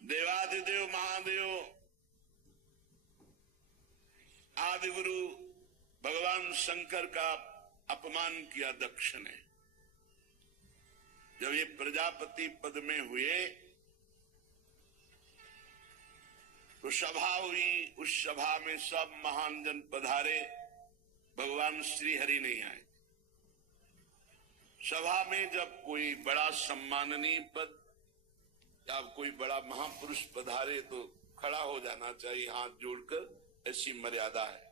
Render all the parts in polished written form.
देवादिदेव महादेव आदि गुरु भगवान शंकर का अपमान किया दक्ष ने। जब ये प्रजापति पद में हुए तो सभा हुई, उस सभा में सब महान जन पधारे, भगवान श्री हरि नहीं आए। सभा में जब कोई बड़ा सम्माननीय पद या कोई बड़ा महापुरुष पधारे तो खड़ा हो जाना चाहिए हाथ जोड़कर, ऐसी मर्यादा है।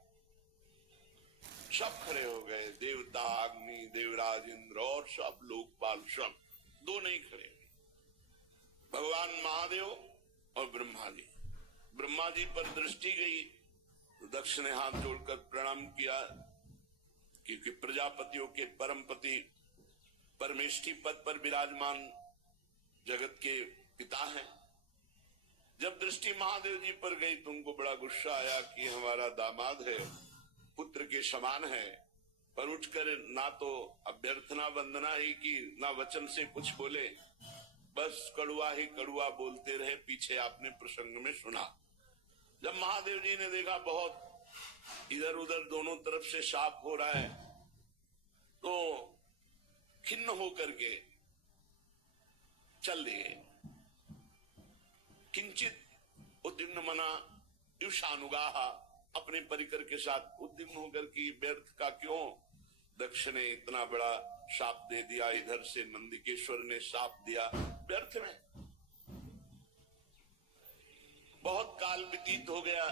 सब खड़े हो गए, देवता, अग्नि, देवराज, इंद्र और सब लोकपाल, सब। दो नहीं खड़े हुए, भगवान महादेव और ब्रह्मा जी। ब्रह्मा जी पर दृष्टि गई तो दक्ष ने हाथ जोड़कर प्रणाम किया, क्योंकि प्रजापतियों के परमपति परमेष्ठी पद पर विराजमान जगत के पिता हैं। जब दृष्टि महादेव जी पर गई तो उनको बड़ा गुस्सा आया कि हमारा दामाद है, पुत्र के समान है, पर उठकर ना तो अभ्यर्थना वंदना ही की, ना वचन से कुछ बोले, बस कड़ुआ ही कड़ुआ बोलते रहे। पीछे आपने प्रसंग में सुना। जब महादेव जी ने देखा बहुत इधर उधर दोनों तरफ से शाप हो रहा है, तो खिन्न होकर के चल दिए। किंचित उद्विग्न मना युषानुगाहा, अपने परिकर के साथ उद्विग्न होकर की व्यर्थ का क्यों दक्ष ने इतना बड़ा शाप दे दिया, इधर से नंदिकेश्वर ने शाप दिया, व्यर्थ में। बहुत काल व्यतीत हो गया,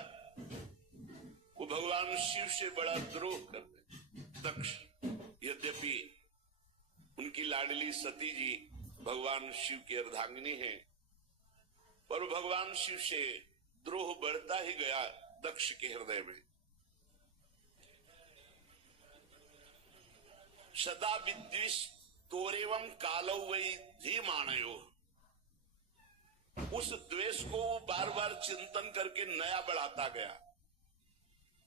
वो भगवान शिव से बड़ा द्रोह करते दक्ष। यद्यपि उनकी लाडली सती जी भगवान शिव की अर्धांगिनी है, पर भगवान शिव से द्रोह बढ़ता ही गया दक्ष के हृदय में। सदा विद्विष तोरेवं कालो वही धीमानयो, उस द्वेष को बार बार चिंतन करके नया बढ़ाता गया।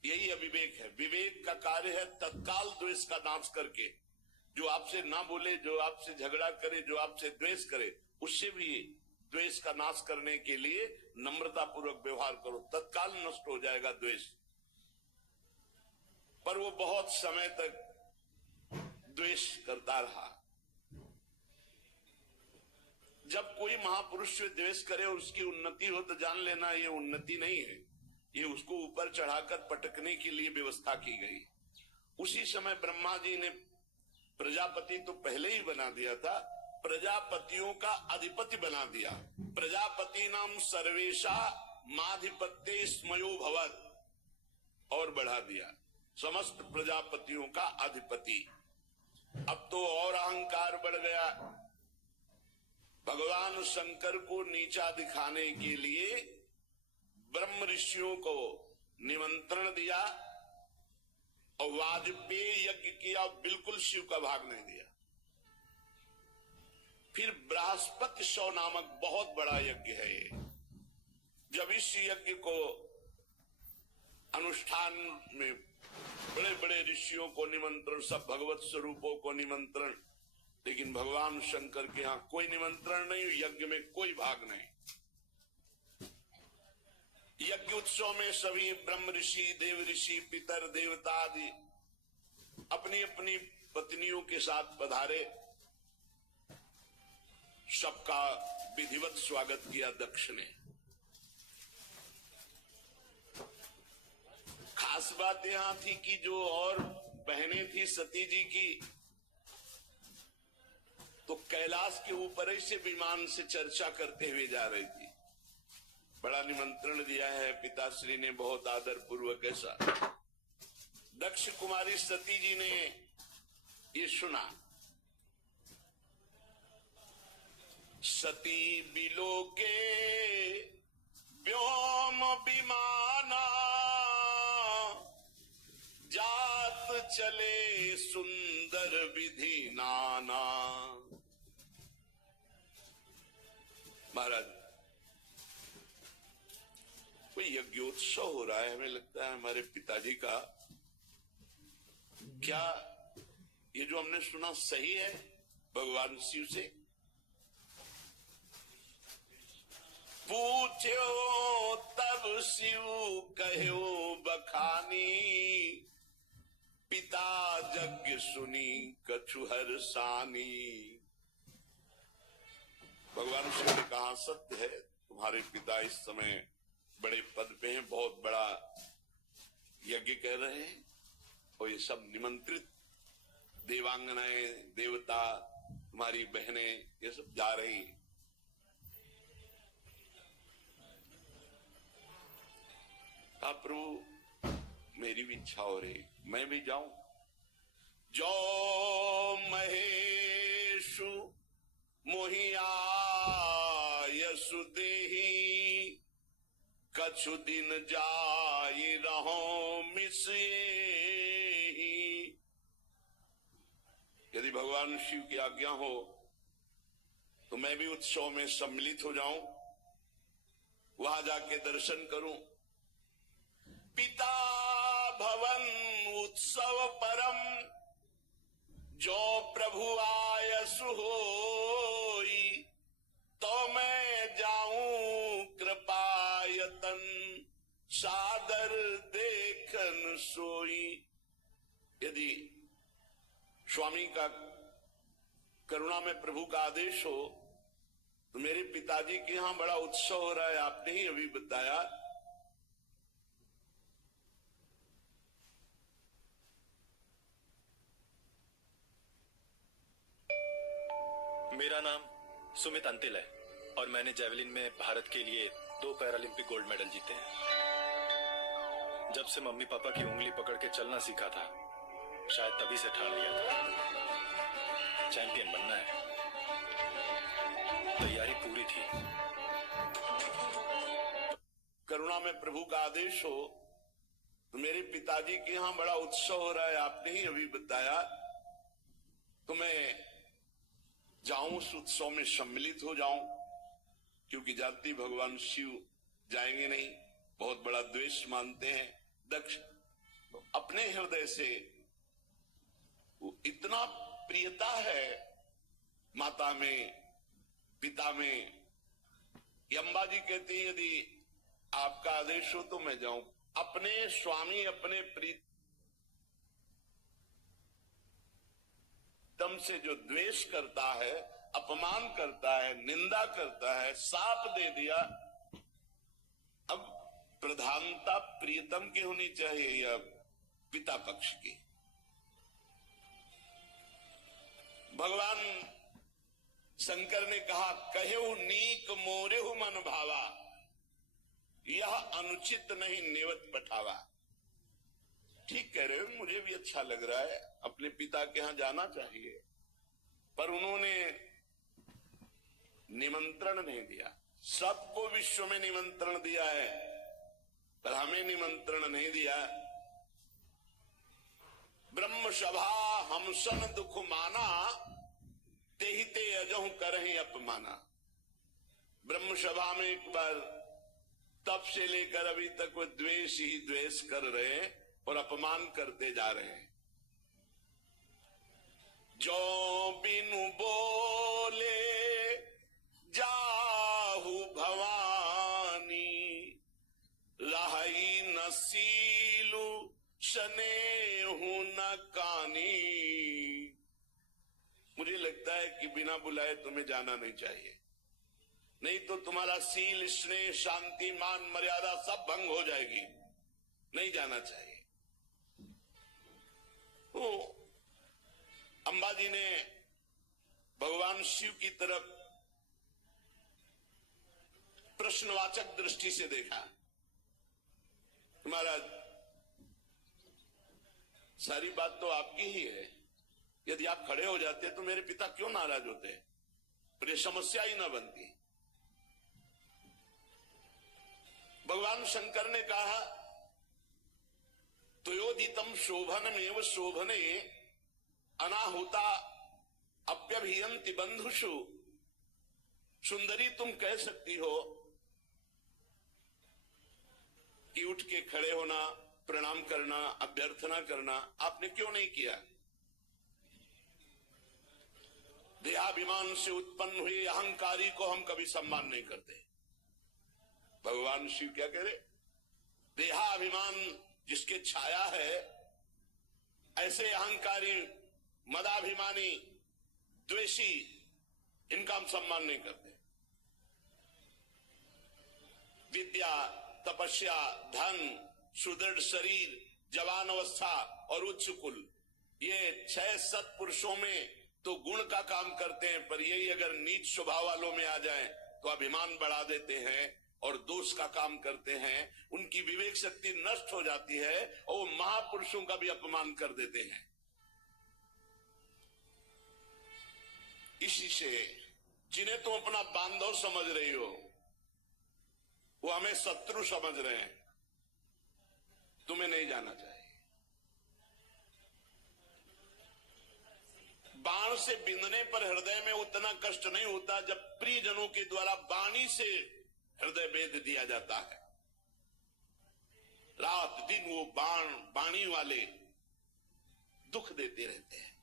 यही अविवेक है। विवेक का कार्य है तत्काल द्वेष का नाश करके, जो आपसे ना बोले, जो आपसे झगड़ा करे, जो आपसे द्वेष करे, उससे भी द्वेष का नाश करने के लिए नम्रता पूर्वक व्यवहार करो, तत्काल नष्ट हो जाएगा द्वेष। पर वो बहुत समय तक द्वेष करता रहा। जब कोई महापुरुष से द्वेष करे और उसकी उन्नति हो तो जान लेना ये उन्नति नहीं है, ये उसको ऊपर चढ़ाकर पटकने के लिए व्यवस्था की गई। उसी समय ब्रह्मा जी ने प्रजापति तो पहले ही बना दिया था, प्रजापतियों का अधिपति बना दिया। प्रजापति नाम सर्वेशा माधिपत्य स्मयो भवत, और बढ़ा दिया, समस्त प्रजापतियों का अधिपति। अब तो और अहंकार बढ़ गया। भगवान शंकर को नीचा दिखाने के लिए ब्रह्म ऋषियों को निमंत्रण दिया और वाजपेयी यज्ञ किया, बिल्कुल शिव का भाग नहीं दिया। फिर बृहस्पति सौ नामक बहुत बड़ा यज्ञ है ये। जब इस यज्ञ को अनुष्ठान में बड़े बड़े ऋषियों को निमंत्रण, सब भगवत स्वरूपों को निमंत्रण, लेकिन भगवान शंकर के यहाँ कोई निमंत्रण नहीं, यज्ञ में कोई भाग नहीं। यज्ञ उत्सव में सभी ब्रह्म ऋषि, देव ऋषि, पितर, देवता आदि अपनी अपनी पत्नियों के साथ पधारे। सबका विधिवत स्वागत किया दक्ष ने। खास बात यहां थी कि जो और बहनें थी सती जी की, तो कैलाश के ऊपर ही से विमान से चर्चा करते हुए जा रही थी। बड़ा निमंत्रण दिया है पिताश्री ने, बहुत आदर पूर्वक। ऐसा दक्ष कुमारी सती जी ने ये सुना। सती बिलोके व्योम विमाना, जात चले सुंदर विधि नाना। महाराज, कोई यज्ञोत्सव हो रहा है, हमें लगता है हमारे पिताजी का। क्या ये जो हमने सुना सही है भगवान शिव से? पिता यज्ञ सुनी कछु हर सानी। भगवान शिव ने कहा सत्य है, तुम्हारे पिता इस समय बड़े पद पे हैं, बहुत बड़ा यज्ञ कर रहे हैं, और ये सब निमंत्रित देवांगनाएं, देवता, तुम्हारी बहनें, ये सब जा रही हैं। प्रभु मेरी भी इच्छा हो रही, मैं भी जाऊं। जो महेशु मोहिया यसु देही कछु दिन जाई रहो मिसे। यदि भगवान शिव की आज्ञा हो तो मैं भी उत्सव में सम्मिलित हो जाऊं, वहां जाके दर्शन करूं। पिता भवन उत्सव परम जो प्रभु आयसु होई, तो मैं जाऊं कृपायतन सादर देखन सोई। यदि स्वामी का करुणा में प्रभु का आदेश हो तो मेरे पिताजी के यहां बड़ा उत्सव हो रहा है, आपने ही अभी बताया। मेरा नाम सुमित अंतिल है और मैंने जेवलिन में भारत के लिए 2 पैरालंपिक गोल्ड मेडल जीते हैं। जब से मम्मी पापा की उंगली पकड़ के चलना सीखा था, शायद तभी से ठान लिया था चैंपियन बनना है। तैयारी पूरी थी। करुणा में प्रभु का आदेश हो तो मेरे पिताजी के यहां बड़ा उत्सव हो रहा है, आपने ही अभी बताया। तो मैं जाऊं, उस उत्सव में सम्मिलित हो जाऊं, क्योंकि जाति भगवान शिव जाएंगे नहीं, बहुत बड़ा द्वेष मानते हैं दक्ष। अपने हृदय से इतना प्रियता है माता में, पिता में। अम्बा जी कहती है यदि आपका आदेश हो तो मैं जाऊं। अपने स्वामी, अपने प्रीतम से जो द्वेष करता है, अपमान करता है, निंदा करता है, साप दे दिया। अब प्रधानता प्रियतम की होनी चाहिए या पिता पक्ष की? भगवान शंकर ने कहा कहेउ नीक मोरेहु मन भावा, यह अनुचित नहीं नेवत पठावा। ठीक कह रहे हो, मुझे भी अच्छा लग रहा है, अपने पिता के यहां जाना चाहिए, पर उन्होंने निमंत्रण नहीं दिया। सबको विश्व में निमंत्रण दिया है, पर हमें निमंत्रण नहीं दिया। ब्रह्म सभा हमसन दुख माना, तेहि ते अजहु करहि अपमाना। ब्रह्म सभा में एक बार तब से लेकर अभी तक वो द्वेष ही द्वेष कर रहे हैं और अपमान करते जा रहे हैं। जो बिनु बोले जाहु भवानी, रही न सीलु स्नेहु न कानी। मुझे लगता है कि बिना बुलाए तुम्हें जाना नहीं चाहिए, नहीं तो तुम्हारा सील, स्नेह, शांति, मान, मर्यादा सब भंग हो जाएगी। नहीं जाना चाहिए। तो अंबाजी ने भगवान शिव की तरफ प्रश्नवाचक दृष्टि से देखा। महाराज, सारी बात तो आपकी ही है, यदि आप खड़े हो जाते तो मेरे पिता क्यों नाराज होते, पर यह समस्या ही ना बनती। भगवान शंकर ने कहा त्वयोदितम शोभनमेव शोभने अनाहुता अप्यभियंति बंधुषु। सुंदरी, तुम कह सकती हो कि उठ के खड़े होना, प्रणाम करना, अभ्यर्थना करना, आपने क्यों नहीं किया? देहाभिमान से उत्पन्न हुए अहंकारी को हम कभी सम्मान नहीं करते। भगवान शिव क्या कह रहे? देहाभिमान जिसके छाया है ऐसे अहंकारी, मदाभिमानी, द्वेषी, इनका हम सम्मान नहीं करते। विद्या, तपस्या, धन, सुदृढ़ शरीर, जवान अवस्था और उच्च कुल, ये 6 सत्पुरुषों में तो गुण का काम करते हैं, पर यही अगर नीच स्वभाव वालों में आ जाए तो अभिमान बढ़ा देते हैं और दोष का काम करते हैं। उनकी विवेक शक्ति नष्ट हो जाती है और वो महापुरुषों का भी अपमान कर देते हैं। इसी से जिन्हें तुम अपना बांधव समझ रही हो, वो हमें शत्रु समझ रहे हैं। तुम्हें नहीं जाना चाहिए। बाण से बिंदने पर हृदय में उतना कष्ट नहीं होता जब प्रियजनों के द्वारा वाणी से हृदय भेद दिया जाता है। रात दिन वो वाणी वाले दुख देते रहते हैं,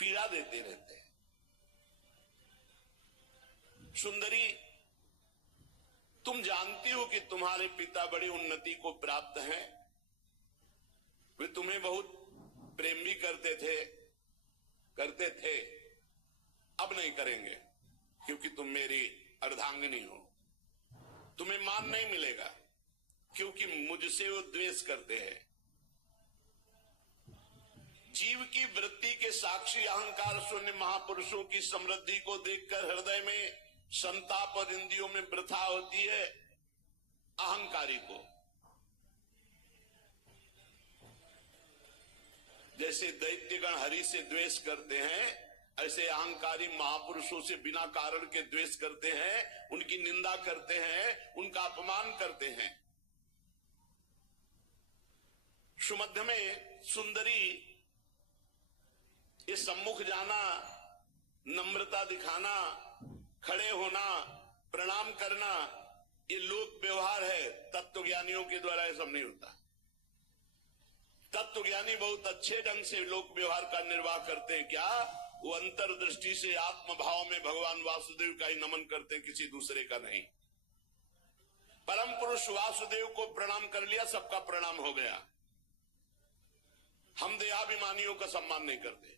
पीड़ा देते रहते हैं। सुंदरी, तुम जानती हो कि तुम्हारे पिता बड़ी उन्नति को प्राप्त हैं। वे तुम्हें बहुत प्रेम भी करते थे, अब नहीं करेंगे, क्योंकि तुम मेरी अर्धांगिनी हो। तुम्हें मान नहीं मिलेगा, क्योंकि मुझसे वो द्वेष करते हैं। जीव की वृत्ति के साक्षी अहंकार शून्य महापुरुषों की समृद्धि को देखकर हृदय में संताप और इंद्रियों में वृथा होती है। अहंकारी को जैसे दैत्यगण हरि से द्वेष करते हैं, ऐसे अहंकारी महापुरुषों से बिना कारण के द्वेष करते हैं, उनकी निंदा करते हैं, उनका अपमान करते हैं। सुमध्य में सुंदरी, ये सम्मुख जाना, नम्रता दिखाना, खड़े होना, प्रणाम करना, ये लोक व्यवहार है। तत्वज्ञानियों के द्वारा ये सब नहीं होता। तत्वज्ञानी बहुत अच्छे ढंग से लोक व्यवहार का निर्वाह करते हैं। क्या वो अंतर्दृष्टि से आत्मभाव में भगवान वासुदेव का ही नमन करते हैं, किसी दूसरे का नहीं। परम पुरुष वासुदेव को प्रणाम कर लिया, सबका प्रणाम हो गया। हम देहाभिमानियों का सम्मान नहीं करते।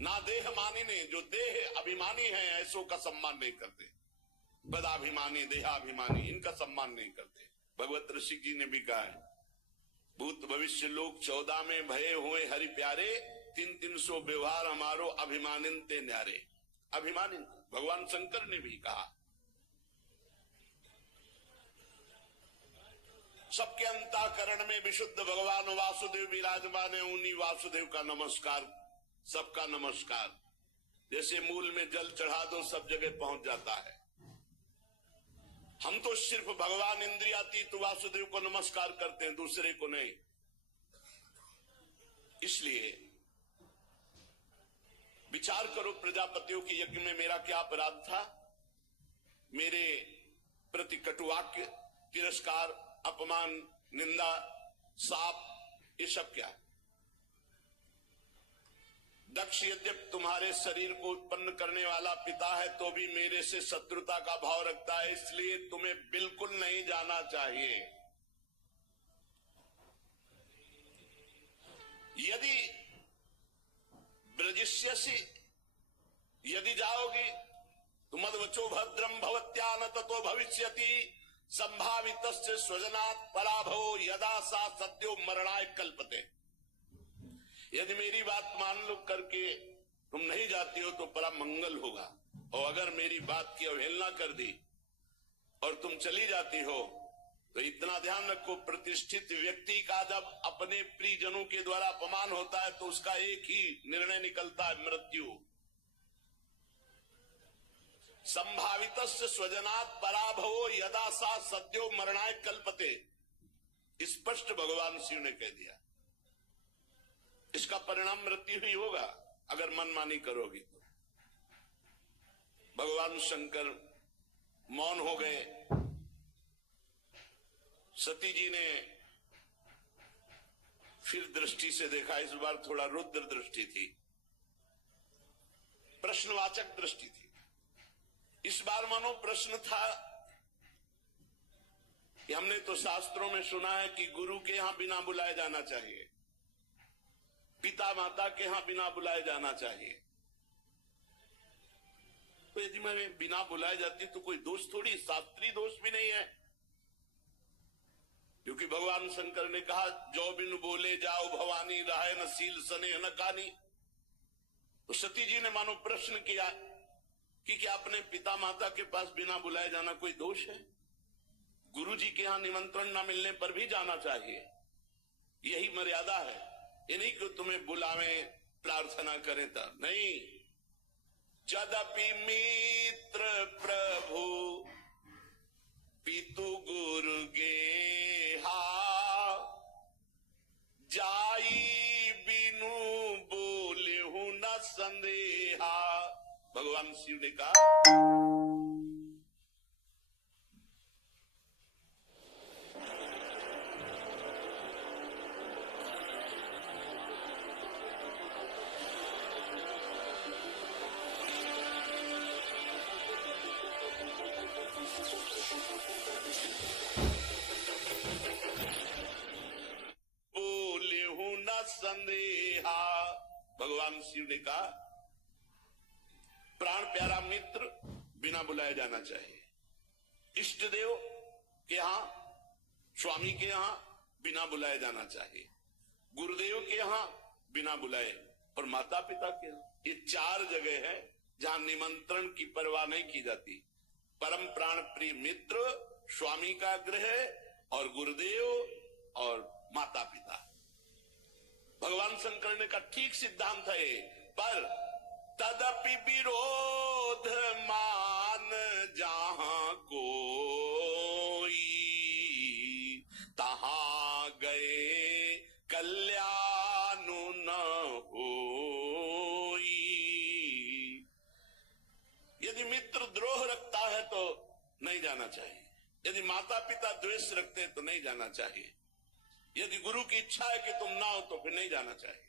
ना देह मानी ने, जो देह अभिमानी है ऐसों का सम्मान नहीं करते। पदाभिमानी, देहाभिमानी, इनका सम्मान नहीं करते। भगवत ऋषि जी ने भी कहा है, भूत भविष्य लोक 14 में भये हुए हरि प्यारे, 300 व्यवहार हमारो अभिमानिन ते न्यारे। अभिमानिन भगवान शंकर ने भी कहा। सबके अंतःकरण में विशुद्ध भगवान वासुदेव विराजमान है। उन्हीं वासुदेव का नमस्कार, सबका नमस्कार। जैसे मूल में जल चढ़ा दो, सब जगह पहुंच जाता है। हम तो सिर्फ भगवान इंद्रियातीत वासुदेव को नमस्कार करते हैं, दूसरे को नहीं। इसलिए विचार करो, प्रजापतियों के यज्ञ में मेरा क्या अपराध था? मेरे प्रति कटुवाक्य, तिरस्कार, अपमान, निंदा, शाप, ये सब क्या? दक्ष यद्यपि तुम्हारे शरीर को उत्पन्न करने वाला पिता है, तो भी मेरे से शत्रुता का भाव रखता है। इसलिए तुम्हें बिल्कुल नहीं जाना चाहिए। यदि ब्रजिष्यसि, यदि जाओगी तो मद्वचो भद्रम भवत्या न ततो भविष्यति संभावितस्य स्वजनात् पराभवो यदा सा सद्यो मरणाय कल्पते। यदि मेरी बात मान लो करके तुम नहीं जाती हो तो बड़ा मंगल होगा, और अगर मेरी बात की अवहेलना कर दी और तुम चली जाती हो तो इतना ध्यान रखो, प्रतिष्ठित व्यक्ति का जब अपने प्रियजनों के द्वारा अपमान होता है तो उसका एक ही निर्णय निकलता है, मृत्यु। संभावितस्य स्वजनात् पराभवो यदा सा सद्यो मरणाय कल्पते, स्पष्ट भगवान शिव ने कह दिया। इसका परिणाम मृत्यु ही होगा अगर मनमानी करोगी तो। भगवान शंकर मौन हो गए। सती जी ने फिर दृष्टि से देखा, इस बार थोड़ा रुद्र दृष्टि थी, प्रश्नवाचक दृष्टि थी। इस बार मानो प्रश्न था कि हमने तो शास्त्रों में सुना है कि गुरु के यहां बिना बुलाए जाना चाहिए, पिता माता के यहां बिना बुलाए जाना चाहिए। तो यदि मैं बिना बुलाए जाती तो कोई दोष थोड़ी, शास्त्रीय दोष भी नहीं है, क्योंकि भगवान शंकर ने कहा जो बिन बोले जाओ भवानी, रहे न सील सने न कानी। तो सती जी ने मानो प्रश्न किया कि क्या अपने पिता माता के पास बिना बुलाए जाना कोई दोष है? गुरु जी के यहां निमंत्रण न मिलने पर भी जाना चाहिए, यही मर्यादा है। ये नहीं कि तुम्हें बुलावे प्रार्थना करें तब नहीं। जदपि मित्र प्रभु पितु गुरु गेहा, जाई बिनु बोले हूं न संदेहा। भगवान शिव ने कहा संदेहा। भगवान शिव ने कहा प्राण प्यारा मित्र बिना बुलाए जाना चाहिए, इष्ट देव के यहां, स्वामी के यहां बिना बुलाए जाना चाहिए, गुरुदेव के यहां बिना बुलाए, और माता पिता के यहां। ये 4 जगह है जहां निमंत्रण की परवाह नहीं की जाती। परम प्राण प्रिय मित्र, स्वामी का गृह और गुरुदेव और माता पिता। भगवान शंकर ने कहा ठीक सिद्धांत है, पर तदपि विरोध मान जहां कोई, तहां गए कल्याण न होई। यदि मित्र द्रोह रखता है तो नहीं जाना चाहिए, यदि माता पिता द्वेष रखते हैं तो नहीं जाना चाहिए, यदि गुरु की इच्छा है कि तुम ना हो तो फिर नहीं जाना चाहिए,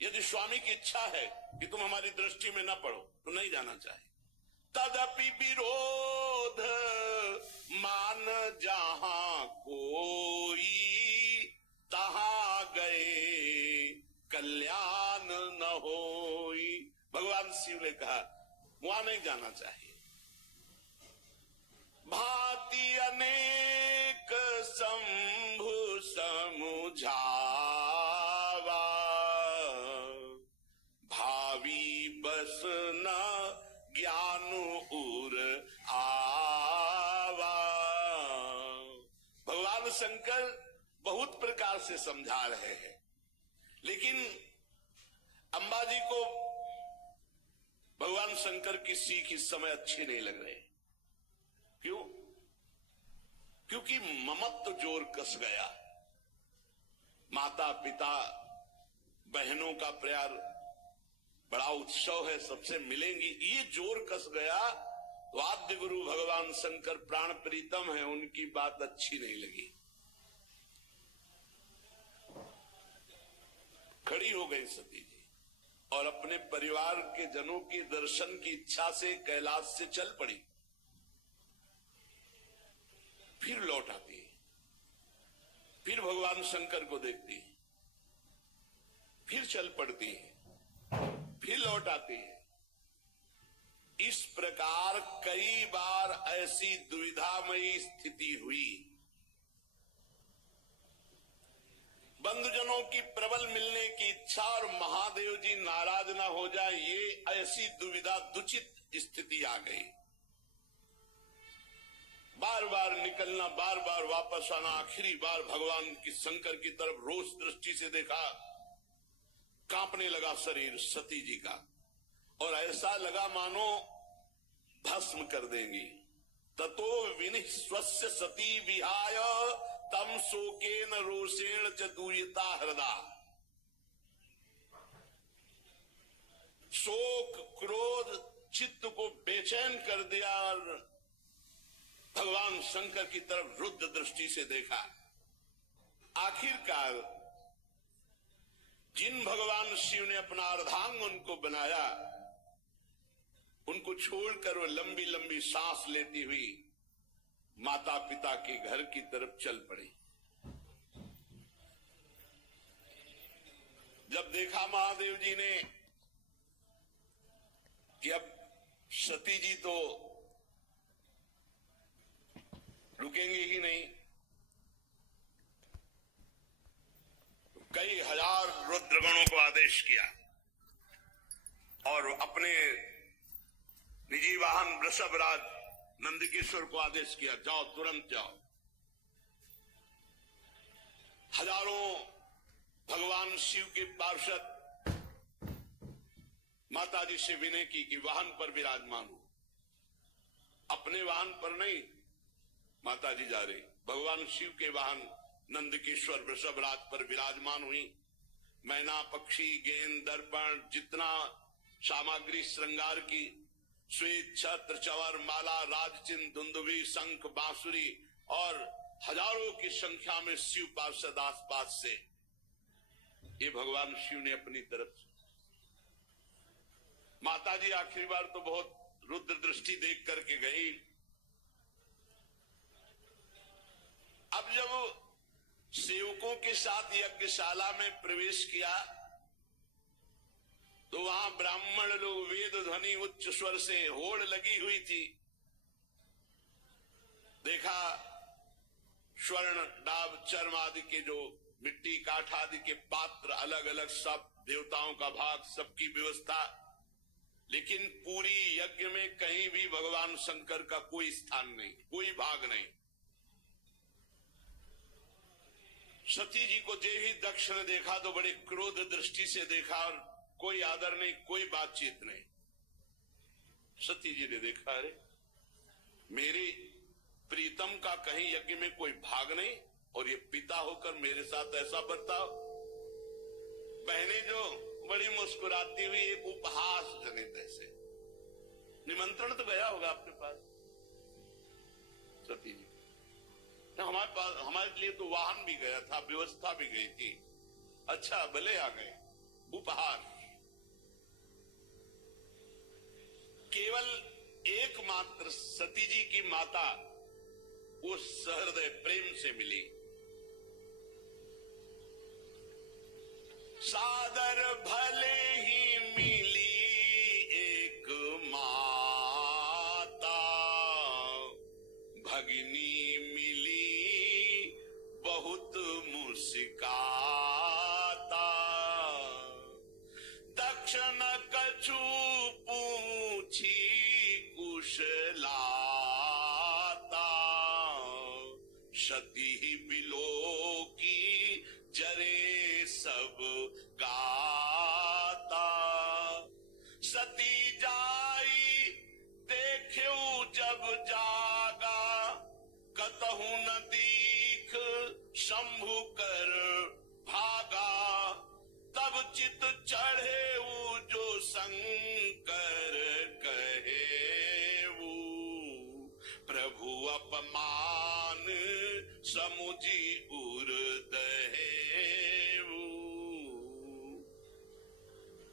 यदि स्वामी की इच्छा है कि तुम हमारी दृष्टि में ना पड़ो तो नहीं जाना चाहिए। तदपि विरोध मान जहां कोई, तहां गए कल्याण न होई। भगवान शिव ने कहा वहां नहीं जाना चाहिए। भांति अनेक शंभु समुझावा, भावी बस न ज्ञान उर आवा। भगवान शंकर बहुत प्रकार से समझा रहे हैं, लेकिन अंबाजी को भगवान शंकर की सीख इस समय अच्छी नहीं लग रही। क्यों? क्योंकि ममत्व जोर कस गया। माता पिता बहनों का प्यार बड़ा उत्सव है, सबसे मिलेंगी, ये जोर कस गया तो आद्य गुरु भगवान शंकर प्राण प्रीतम है, उनकी बात अच्छी नहीं लगी, खड़ी हो गई सती जी और अपने परिवार के जनों के दर्शन की इच्छा से कैलाश से चल पड़ी। फिर लौट आती है, फिर भगवान शंकर को देखती है, फिर चल पड़ती है, फिर लौट आती है। इस प्रकार कई बार ऐसी दुविधामयी स्थिति हुई। बंधुजनों की प्रबल मिलने की इच्छा और महादेव जी नाराज ना हो जाए, ये ऐसी दुविधा दुचित स्थिति आ गई। बार बार निकलना, बार बार वापस आना, आखिरी बार भगवान की शंकर की तरफ रोष दृष्टि से देखा, कांपने लगा शरीर सती जी का, और ऐसा लगा मानो भस्म कर देंगी। ततो विनिस्वस्य सती विहाय तम शोकेन रोषेण च दूयता हृदा। शोक क्रोध चित्त को बेचैन कर दिया और भगवान शंकर की तरफ रुद्ध दृष्टि से देखा। आखिरकार जिन भगवान शिव ने अपना अर्धांग उनको बनाया, उनको छोड़कर वो लंबी लंबी सांस लेती हुई माता पिता के घर की तरफ चल पड़ी। जब देखा महादेव जी ने कि अब सती जी तो रुकेंगे ही नहीं, कई हजार रुद्रगणों को आदेश किया और अपने निजी वाहन वृषभराज नंदकिशोर को आदेश किया, जाओ तुरंत जाओ। हजारों भगवान शिव के पार्षद माता जी से विनय की कि वाहन पर विराजमान हो। अपने वाहन पर नहीं माता जी जा रही, भगवान शिव के वाहन नंदकिशोर वृषभराज पर विराजमान हुई। मैना पक्षी गेंद दर्पण जितना सामग्री श्रृंगार की, श्वेत छत्र चवर माला राजचिन्ह धुंदुभी शंख बांसुरी और हजारों की संख्या में शिव पार्षद आसपास से, ये भगवान शिव ने अपनी तरफ से। माता जी आखिरी बार तो बहुत रुद्र दृष्टि देख करके गई। अब जब सेवकों के साथ यज्ञशाला में प्रवेश किया तो वहां ब्राह्मण लोग वेद ध्वनि उच्च स्वर से होड़ लगी हुई थी। देखा स्वर्ण डाब चर्म आदि के जो मिट्टी काठ आदि के पात्र अलग अलग, सब देवताओं का भाग, सबकी व्यवस्था, लेकिन पूरी यज्ञ में कहीं भी भगवान शंकर का कोई स्थान नहीं, कोई भाग नहीं। सती जी को जे ही दक्ष ने देखा तो बड़े क्रोध दृष्टि से देखा और कोई आदर नहीं, कोई बातचीत नहीं। सती जी ने देखा, अरे मेरे प्रीतम का कहीं यज्ञ में कोई भाग नहीं और ये पिता होकर मेरे साथ ऐसा बर्ताव। बहनें जो बड़ी मुस्कुराती हुई एक उपहास जनित ऐसे, निमंत्रण तो गया होगा आपके पास सती जी, हमारे पास, हमारे लिए तो वाहन भी गया था, व्यवस्था भी गई थी। अच्छा भले आ गए, उपहार। केवल एकमात्र सती जी की माता वो सहृदय प्रेम से मिली। सादर भले ही मिली एक माता, भगिनी मिली बहुत मुस्काता। दक्षिण कछु पूछी कुशलाता, सती बिलो की जरे सब गाता। सती जाई देख्यू जब जागा, कतहु न दीख शंभु कर भागा। तब चित चढ़े जो शंकर कहे वो, प्रभु अपमान समुझी उर दहेऊ।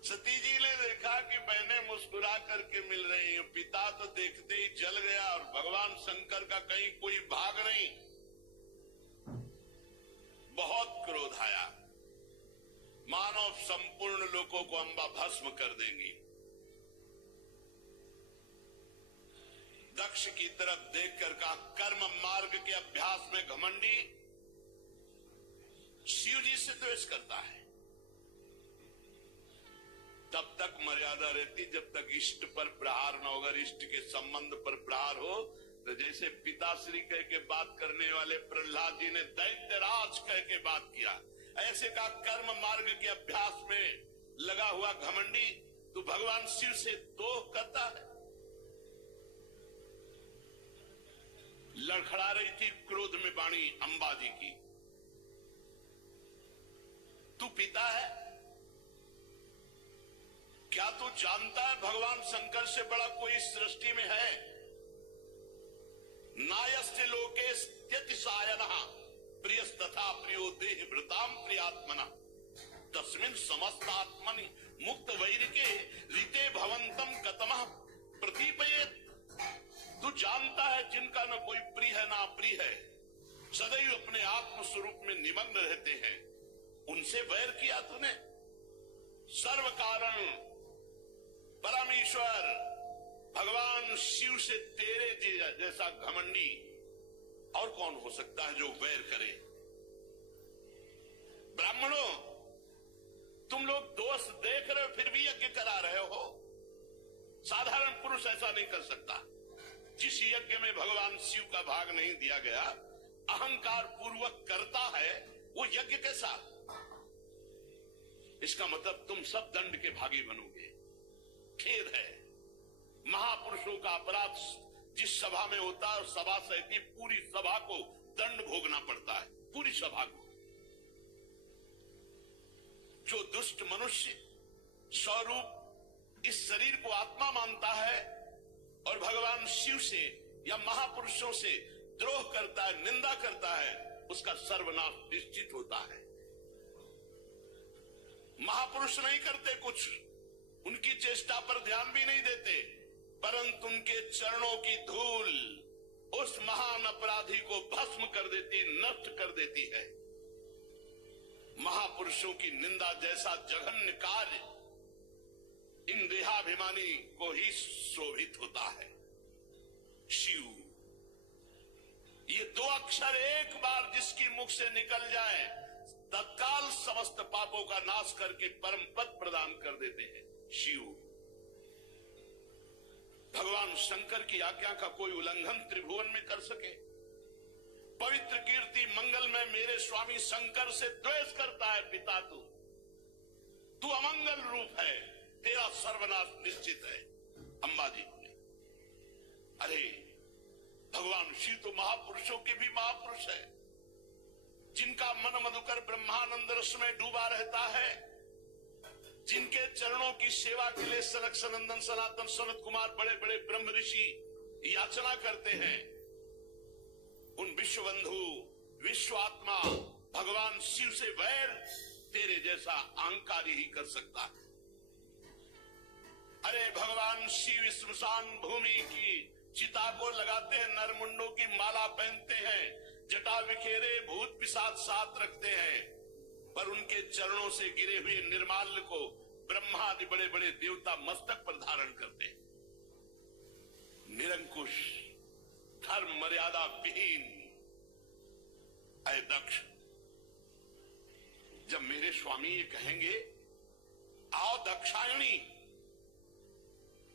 सती जी ने देखा कि बहनें मुस्कुरा करके मिल रही हैं, पिता तो देखते ही जल गया और भगवान शंकर का कहीं कोई भाग नहीं। बहुत क्रोध आया, मानव संपूर्ण लोगों को अंबा भस्म कर देंगी। दक्ष की तरफ देखकर कहा, कर्म मार्ग के अभ्यास में घमंडी शिव जी से द्वेष करता है। तब तक मर्यादा रहती जब तक इष्ट पर प्रहार न हो। अगर इष्ट के संबंध पर प्रहार हो तो जैसे पिताश्री कह के बात करने वाले प्रहलाद जी ने दैत्यराज कह के बात किया, ऐसे का कर्म मार्ग के अभ्यास में लगा हुआ घमंडी तो भगवान शिव से दोह करता है। लड़खड़ा रही थी क्रोध में वाणी अंबा जी की, तू पिता है क्या? तू जानता है भगवान शंकर से बड़ा कोई सृष्टि में है? नायस्य लोके स्त्यतिशायनः प्रियस्तथा प्रियो देह भृताम प्रियात्मना तस्मिन् समस्तात्मनि मुक्त वैरिके रीते भवंतम कतमः प्रतीपयेत्। तू जानता है जिनका न कोई प्रिय है ना सदैव अपने आत्म स्वरूप में निमग्न रहते हैं, उनसे वैर किया तूने? सर्व कारण परमेश्वर भगवान शिव से तेरे जैसा घमंडी और कौन हो सकता है जो वैर करे? ब्राह्मणों, तुम लोग दोष देख रहे हो फिर भी यज्ञ करा रहे हो। साधारण पुरुष ऐसा नहीं कर सकता। जिस यज्ञ में भगवान शिव का भाग नहीं दिया गया, अहंकार पूर्वक करता है, वो यज्ञ कैसा? इसका मतलब तुम सब दंड के भागी बनोगे। खेद है, महापुरुषों का अपराध जिस सभा में होता है, सभा सहित पूरी सभा को दंड भोगना पड़ता है, पूरी सभा को। जो दुष्ट मनुष्य स्वरूप इस शरीर को आत्मा मानता है और भगवान शिव से या महापुरुषों से द्रोह करता है, निंदा करता है, उसका सर्वनाश निश्चित होता है। महापुरुष नहीं करते कुछ, उनकी चेष्टा पर ध्यान भी नहीं देते, परंतु उनके चरणों की धूल उस महान अपराधी को भस्म कर देती, नष्ट कर देती है। महापुरुषों की निंदा जैसा जघन्य कार्य इन देहाभिमानी को ही शोभित होता है। शिव, ये दो अक्षर एक बार जिसकी मुख से निकल जाए, तत्काल समस्त पापों का नाश करके परम पद प्रदान कर देते हैं। शिव, भगवान शंकर की आज्ञा का कोई उल्लंघन त्रिभुवन में कर सके? पवित्र कीर्ति मंगल में मेरे स्वामी शंकर से द्वेष करता है पिता तू अमंगल रूप है, तेरा सर्वनाश निश्चित है। अंबा जी बोले, अरे भगवान शिव तो महापुरुषों के भी महापुरुष है, जिनका मन मधुकर ब्रह्मानंद रस में डूबा रहता है, जिनके चरणों की सेवा के लिए सनक सनंदन सनातन सनत कुमार बड़े बड़े ब्रह्म ऋषि याचना करते हैं। उन विश्वबंधु विश्व आत्मा भगवान शिव से वैर तेरे जैसा अहंकारी ही कर सकता है। अरे भगवान शिव स्मशान भूमि की चिता को लगाते हैं, नरमुंडों की माला पहनते हैं, जटा बिखेरे भूत पिशाच साथ रखते हैं, पर उनके चरणों से गिरे हुए निर्माल्य को ब्रह्मा आदि बड़े बड़े देवता मस्तक पर धारण करते हैं। निरंकुश, धर्म मर्यादा विहीन, ऐ दक्ष, जब मेरे स्वामी ये कहेंगे आओ दक्षायणी,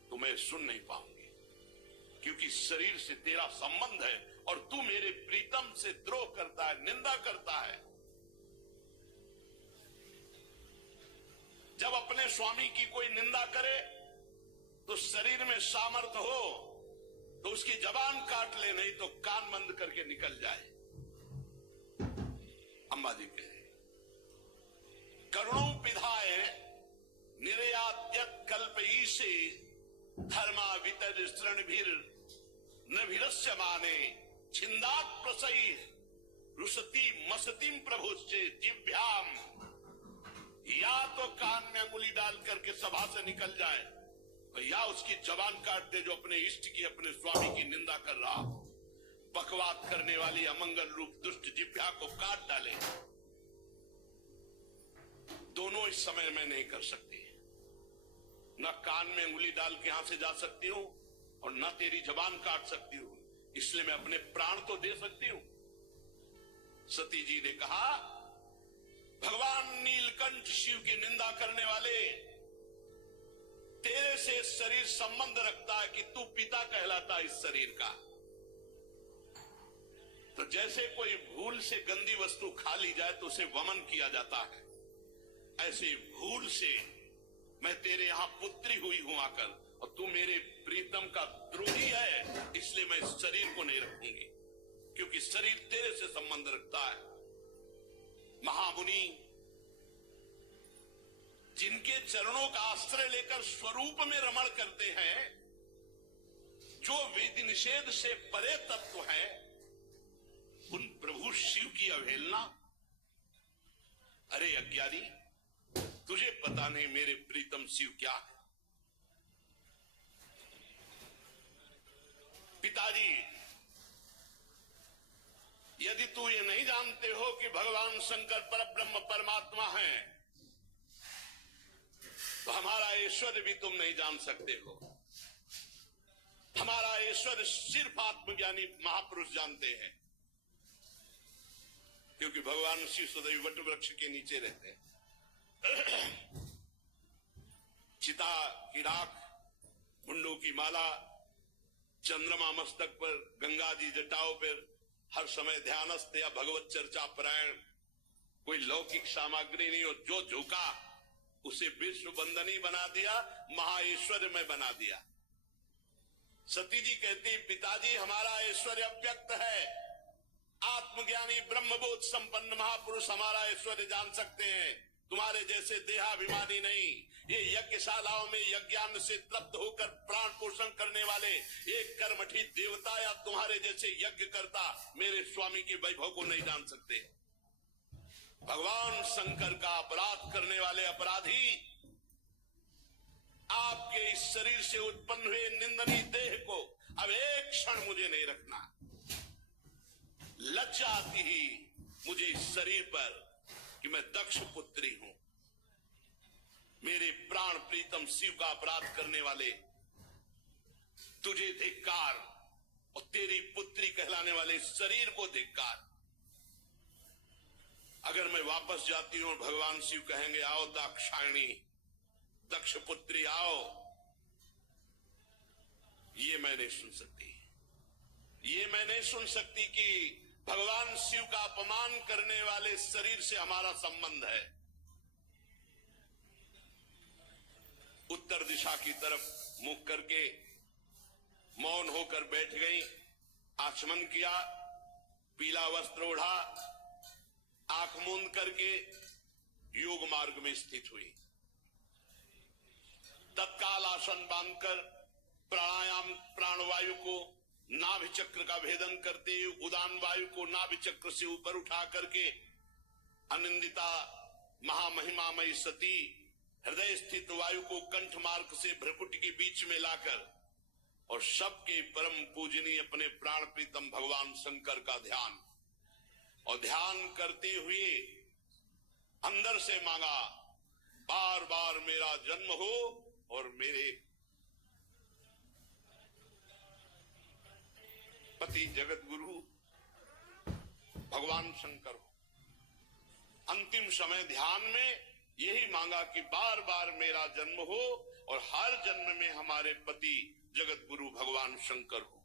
तो मैं सुन नहीं पाऊंगी, क्योंकि शरीर से तेरा संबंध है और तू मेरे प्रीतम से द्रोह करता है, निंदा करता है। जब अपने स्वामी की कोई निंदा करे तो शरीर में सामर्थ्य हो तो उसकी जबान काट ले, नहीं तो कान बंद करके निकल जाए। अम्बा जी कहे, करुणों पिधाए निर्यात्यत कल्प ईशे धर्मा वितर स्तृणभिर नभिरस्य माने छिंदात प्रसई रुसती मसतीम प्रभु से जिभ्याम। या तो कान में अंगुली डाल करके सभा से निकल जाए, या उसकी जबान काट दे जो अपने इष्ट की, अपने स्वामी की निंदा कर रहा। बकवाद करने वाली अमंगल रूप दुष्ट जिह्वा को काट डाले। दोनों इस समय में नहीं कर सकती। न कान में उंगली डाल के यहां से जा सकती हूं और न तेरी जबान काट सकती हूं, इसलिए मैं अपने प्राण तो दे सकती हूं। सती जी ने कहा, भगवान नीलकंठ शिव की निंदा करने वाले, तेरे से शरीर संबंध रखता है कि तू पिता कहलाता है इस शरीर का। तो जैसे कोई भूल से गंदी वस्तु खा ली जाए तो उसे वमन किया जाता है, ऐसे भूल से मैं तेरे यहां पुत्री हुई हूं आकर, और तू मेरे प्रीतम का द्रोही है, इसलिए मैं इस शरीर को नहीं रखूंगी, क्योंकि शरीर तेरे से संबंध रखता है। महामुनि जिनके चरणों का आश्रय लेकर स्वरूप में रमण करते हैं, जो विधि निषेध से परे तत्व है, उन प्रभु शिव की अवहेलना। अरे अज्ञानी, तुझे पता नहीं मेरे प्रीतम शिव क्या है। पिताजी, यदि तू ये नहीं जानते हो कि भगवान शंकर परब्रह्म परमात्मा है, तो हमारा ऐश्वर्य भी तुम नहीं जान सकते हो। हमारा ऐश्वर्य सिर्फ आत्मज्ञानी महापुरुष जानते हैं, क्योंकि भगवान शिव सदैव वट वृक्ष के नीचे रहते हैं। चिता की राख, मुंडों की माला, चंद्रमा मस्तक पर, गंगा जी जटाओं पर, हर समय ध्यानस्थ या भगवत चर्चा परायण, कोई लौकिक सामग्री नहीं। और जो झुका उसे विश्व वंदनी बना दिया, महाऐश्वर्यमय बना दिया। सती जी कहती, पिताजी हमारा ऐश्वर्य अव्यक्त है, आत्मज्ञानी ब्रह्मबोध संपन्न महापुरुष हमारा ऐश्वर्य जान सकते हैं, तुम्हारे जैसे देहाभिमानी नहीं। ये यज्ञशालाओं में यज्ञान से तृप्त होकर प्राण पोषण करने वाले एक कर्मठी देवता या तुम्हारे जैसे यज्ञ करता मेरे स्वामी के वैभव को नहीं जान सकते। भगवान शंकर का अपराध करने वाले अपराधी आपके इस शरीर से उत्पन्न हुए निंदनीय देह को अब एक क्षण मुझे नहीं रखना। लज्जा आती ही मुझे इस शरीर पर कि मैं दक्ष पुत्री हूं। मेरे प्राण प्रीतम शिव का अपराध करने वाले, तुझे धिक्कार, और तेरी पुत्री कहलाने वाले शरीर को धिक्कार। अगर मैं वापस जाती हूं, भगवान शिव कहेंगे आओ दाक्षायणी, दक्ष पुत्री आओ, ये मैं नहीं सुन सकती। ये मैं नहीं सुन सकती कि भगवान शिव का अपमान करने वाले शरीर से हमारा संबंध है। उत्तर दिशा की तरफ मुख करके मौन होकर बैठ गई, आचमन किया, पीला वस्त्र ओढ़ा, आंख मूंद करके योग मार्ग में स्थित हुई। तत्काल आसन बांधकर प्राणायाम, प्राणवायु को नाभि चक्र का भेदन करते हुए उदान वायु को नाभि चक्र से ऊपर उठा करके अनिंदिता महामहिमामयी सती हृदय स्थित वायु को कंठ मार्ग से भ्रकुटी के बीच में लाकर और सबके परम पूजनीय अपने प्राण प्रीतम भगवान शंकर का ध्यान, और ध्यान करते हुए अंदर से मांगा, बार बार मेरा जन्म हो और मेरे पति जगत गुरु भगवान शंकर हो। अंतिम समय ध्यान में यही मांगा कि बार बार मेरा जन्म हो और हर जन्म में हमारे पति जगत गुरु भगवान शंकर हो।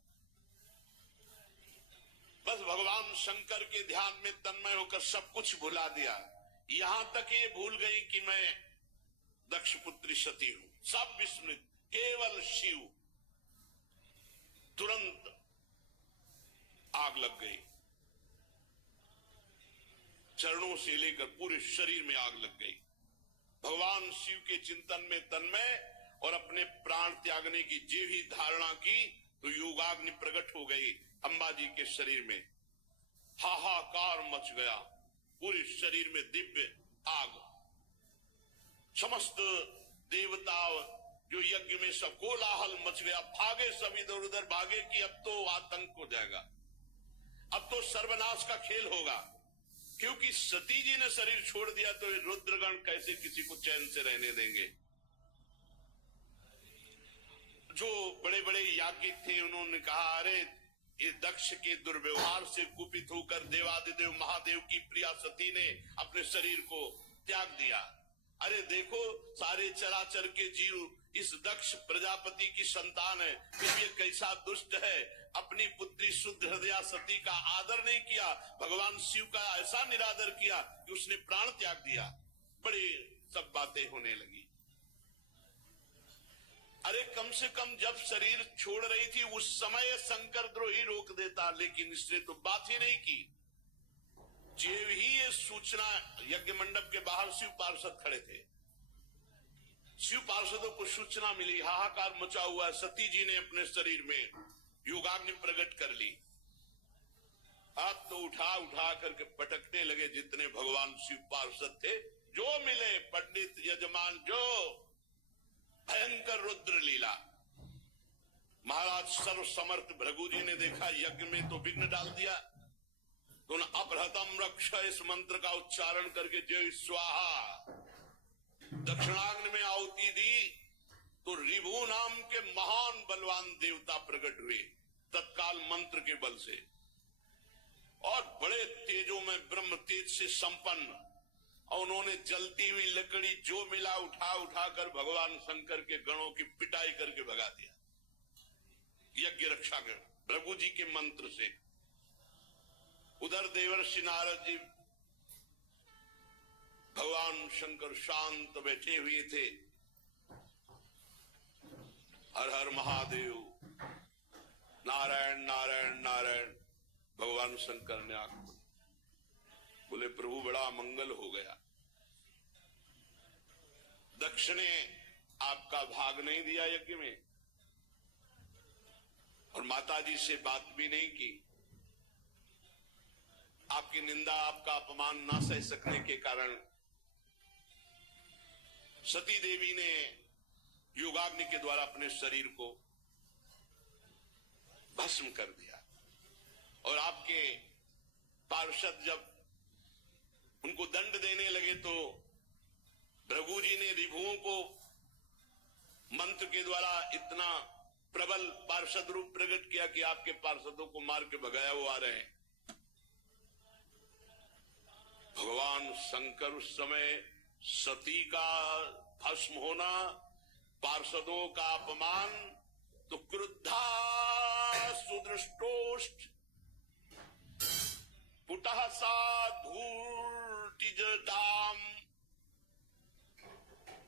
बस भगवान शंकर के ध्यान में तन्मय होकर सब कुछ भुला दिया। यहां तक ये भूल गई कि मैं दक्ष पुत्री सती हूं। सब विस्मृत, केवल शिव। तुरंत आग लग गई, चरणों से लेकर पूरे शरीर में आग लग गई। भगवान शिव के चिंतन में तन्मय और अपने प्राण त्यागने की जे भी धारणा की तो योगाग्नि प्रकट हो गई अंबा जी के शरीर में। हाहाकार मच गया, पूरे शरीर में दिव्य आग। समस्त देवता जो यज्ञ में सब कोलाहल मच गया, भागे सब इधर उधर भागे कि अब तो आतंक हो जाएगा, अब तो सर्वनाश का खेल होगा। क्योंकि सती जी ने शरीर छोड़ दिया तो रुद्रगण कैसे किसी को चैन से रहने देंगे। जो बड़े बड़े याज्ञिक थे उन्होंने कहा, अरे ये दक्ष के दुर्व्यवहार से कुपित होकर देवादिदेव महादेव की प्रिया सती ने अपने शरीर को त्याग दिया। अरे देखो, सारे चराचर के जीव इस दक्ष प्रजापति की संतान है, फिर ये कैसा दुष्ट है। अपनी पुत्री शुद्ध हृदया सती का आदर नहीं किया, भगवान शिव का ऐसा निरादर किया कि उसने प्राण त्याग दिया। बड़ी सब बातें होने लगी। अरे कम से कम जब शरीर छोड़ रही थी उस समय शंकर द्रोही रोक देता, लेकिन इसने तो बात ही नहीं की। जेव ही ये सूचना, यज्ञ मंडप के बाहर शिव पार्षद खड़े थे। शिव पार्षदों को सूचना मिली, हाहाकार मचा हुआ, सती जी ने अपने शरीर में योगाग्नि प्रकट कर ली। हाथ तो उठा उठा करके पटकने लगे जितने भगवान शिव पार्षद थे। जो मिले पंडित यजमान, जो भयंकर रुद्र लीला। महाराज सर्व समर्थ भृगु जी ने देखा, यज्ञ में तो विघ्न डाल दिया। तो न अपहृतम रक्ष इस मंत्र का उच्चारण करके जय स्वाहा दक्षिणाग्नि में आहुति दी तो रिभु नाम के महान बलवान देवता प्रकट हुए तत्काल मंत्र के बल से, और बड़े तेजों में ब्रह्म तेज से संपन्न, और उन्होंने जलती हुई लकड़ी जो मिला उठा उठाकर भगवान शंकर के गणों की पिटाई करके भगा दिया यज्ञ रक्षा कर भृगु जी के मंत्र से। उधर देवर्षि नारद जी भगवान शंकर शांत बैठे हुए थे। हर हर महादेव, नारायण नारायण नारायण। भगवान शंकर ने आंख खोली, बोले प्रभु बड़ा मंगल हो गया, दक्ष ने आपका भाग नहीं दिया यज्ञ में और माता जी से बात भी नहीं की। आपकी निंदा आपका अपमान ना सह सकने के कारण सती देवी ने योगाग्नि के द्वारा अपने शरीर को भस्म कर दिया, और आपके पार्षद जब उनको दंड देने लगे तो भृगु जी ने रिभुओं को मंत्र के द्वारा इतना प्रबल पार्षद रूप प्रकट किया कि आपके पार्षदों को मार के भगाया वो आ रहे हैं। भगवान शंकर उस समय सती का भस्म होना, पार्षदों का अपमान, तो क्रुद्धा सुदृष्टोष्ट पुटः सा धूर्तिजटाम।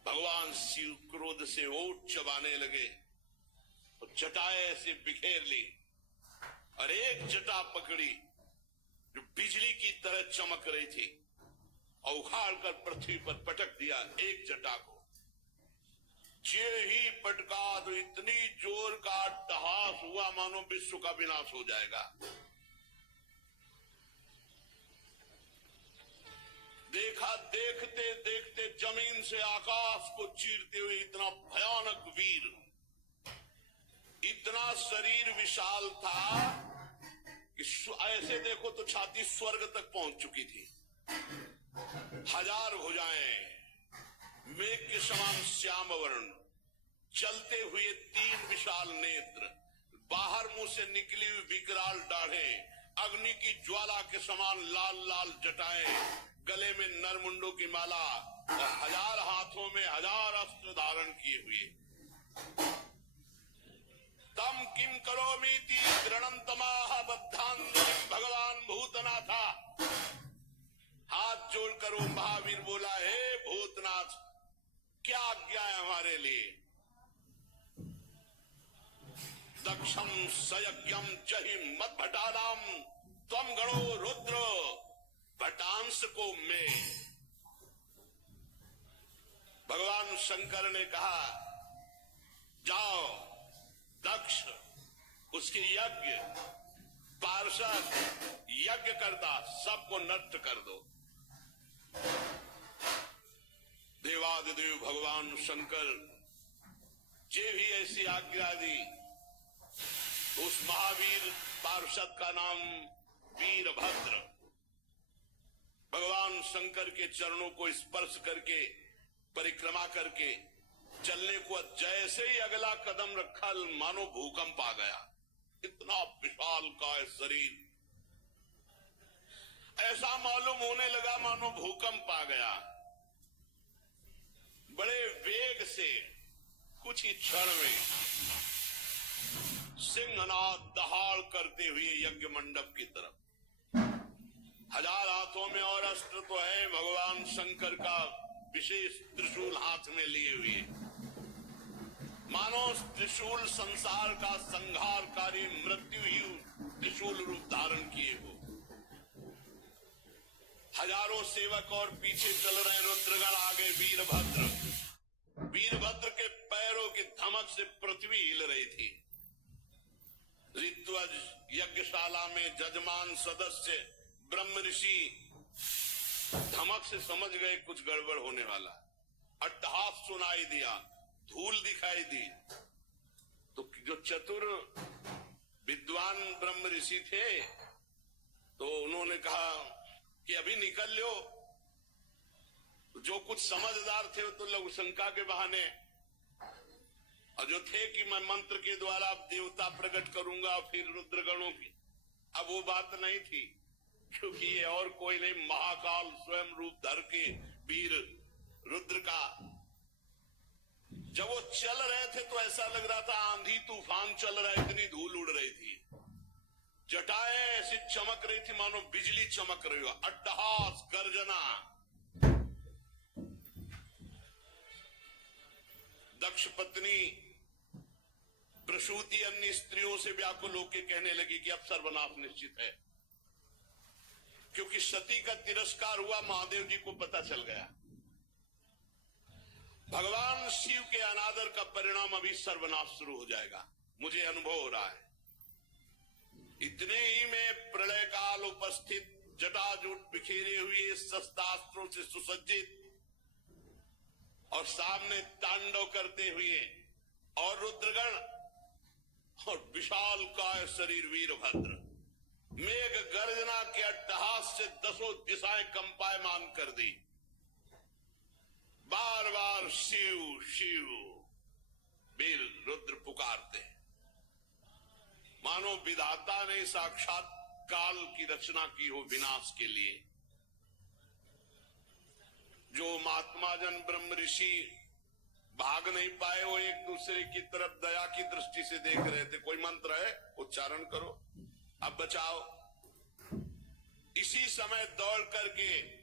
भगवान शिव क्रोध से ओट चबाने लगे और जटाएं से बिखेर ली और एक जटा पकड़ी जो बिजली की तरह चमक रही थी और उखाड़ कर पृथ्वी पर पटक दिया एक जटा को। जे ही पटका तो इतनी जोर का अट्टहास हुआ मानो विश्व का विनाश हो जाएगा। देखा देखते देखते जमीन से आकाश को चीरते हुए इतना भयानक वीर, इतना शरीर विशाल था कि ऐसे देखो तो छाती स्वर्ग तक पहुंच चुकी थी। 1000 भुजाएं, मेघ के समान श्याम वर्ण, चलते हुए 3 विशाल नेत्र, बाहर मुंह से निकली हुई विकराल दाढ़ें, अग्नि की ज्वाला के समान लाल लाल जटाएं, गले में नरमुंडों की माला और 1000 हाथों में 1000 अस्त्र धारण किए हुए। तम किम करोमीति गृणन्तमाह बद्धांजलिं भगवान भूतनाथा। हाथ जोड़कर वो महावीर बोला, हे भूतनाथ, क्या आज्ञा है हमारे लिए। दक्षम सयज्ञम जहि मत भटानाम त्वम गणो रुद्र। भटांश को मैं। भगवान शंकर ने कहा, जाओ दक्ष, उसके यज्ञ, पार्षद, यज्ञ करता सबको नष्ट कर दो। देवादिदेव भगवान शंकर जे भी ऐसी आज्ञा दी, उस महावीर पार्षद का नाम वीरभद्र। भगवान शंकर के चरणों को स्पर्श करके परिक्रमा करके चलने को जैसे ही अगला कदम रखा मानो भूकंप आ गया। इतना विशाल का शरीर, ऐसा मालूम होने लगा मानो भूकंप आ गया। बड़े वेग से कुछ ही क्षण में सिंहनाद दहाड़ करते हुए यज्ञ मंडप की तरफ। 1000 हाथों में और अस्त्र तो है, भगवान शंकर का विशेष त्रिशूल हाथ में लिए हुए, मानो त्रिशूल संसार का संहारकारी मृत्यु ही त्रिशूल रूप धारण किए हो। हजारों सेवक और पीछे चल रहे रुद्रगण, आगे वीरभद्र। वीरभद्र के पैरों की धमक से पृथ्वी हिल रही थी। ऋत्वज यज्ञशाला में जजमान सदस्य ब्रह्म ऋषि धमक से समझ गए कुछ गड़बड़ होने वाला। अट्टहास सुनाई दिया, धूल दिखाई दी, तो जो चतुर विद्वान ब्रह्म ऋषि थे तो उन्होंने कहा कि अभी निकल लो। जो कुछ समझदार थे तो लघु शंका के बहाने, और जो थे कि मैं मंत्र के द्वारा देवता प्रकट करूंगा फिर रुद्रगणों की, अब वो बात नहीं थी, क्योंकि ये और कोई नहीं, महाकाल स्वयं रूप धर के वीर रुद्र का। जब वो चल रहे थे तो ऐसा लग रहा था आंधी तूफान चल रहा है, इतनी धूल उड़ रही थी, जटाएं ऐसी चमक रही थी मानो बिजली चमक रही हो, अट्टहास गर्जना। दक्ष पत्नी प्रसूति अन्य स्त्रियों से व्याकुल होकर कहने लगी कि अब सर्वनाश निश्चित है, क्योंकि सती का तिरस्कार हुआ, महादेव जी को पता चल गया। भगवान शिव के अनादर का परिणाम अभी सर्वनाश शुरू हो जाएगा, मुझे अनुभव हो रहा है। इतने ही में प्रलय काल उपस्थित, जटाजूट बिखेरे हुए, शस्त्रास्त्रों से सुसज्जित और सामने तांडव करते हुए, और रुद्रगण और विशाल काय शरीर वीरभद्र मेघ गर्जना के अट्टहास से दसों दिशाएं कंपायमान कर दी। बार बार शिव शिव वीर रुद्र पुकारते, मानो विधाता ने साक्षात काल की रचना की हो विनाश के लिए। जो महात्मा जन ब्रह्म ऋषि भाग नहीं पाए, वो एक दूसरे की तरफ दया की दृष्टि से देख रहे थे। कोई मंत्र है, उच्चारण करो, अब बचाओ। इसी समय दौड़ करके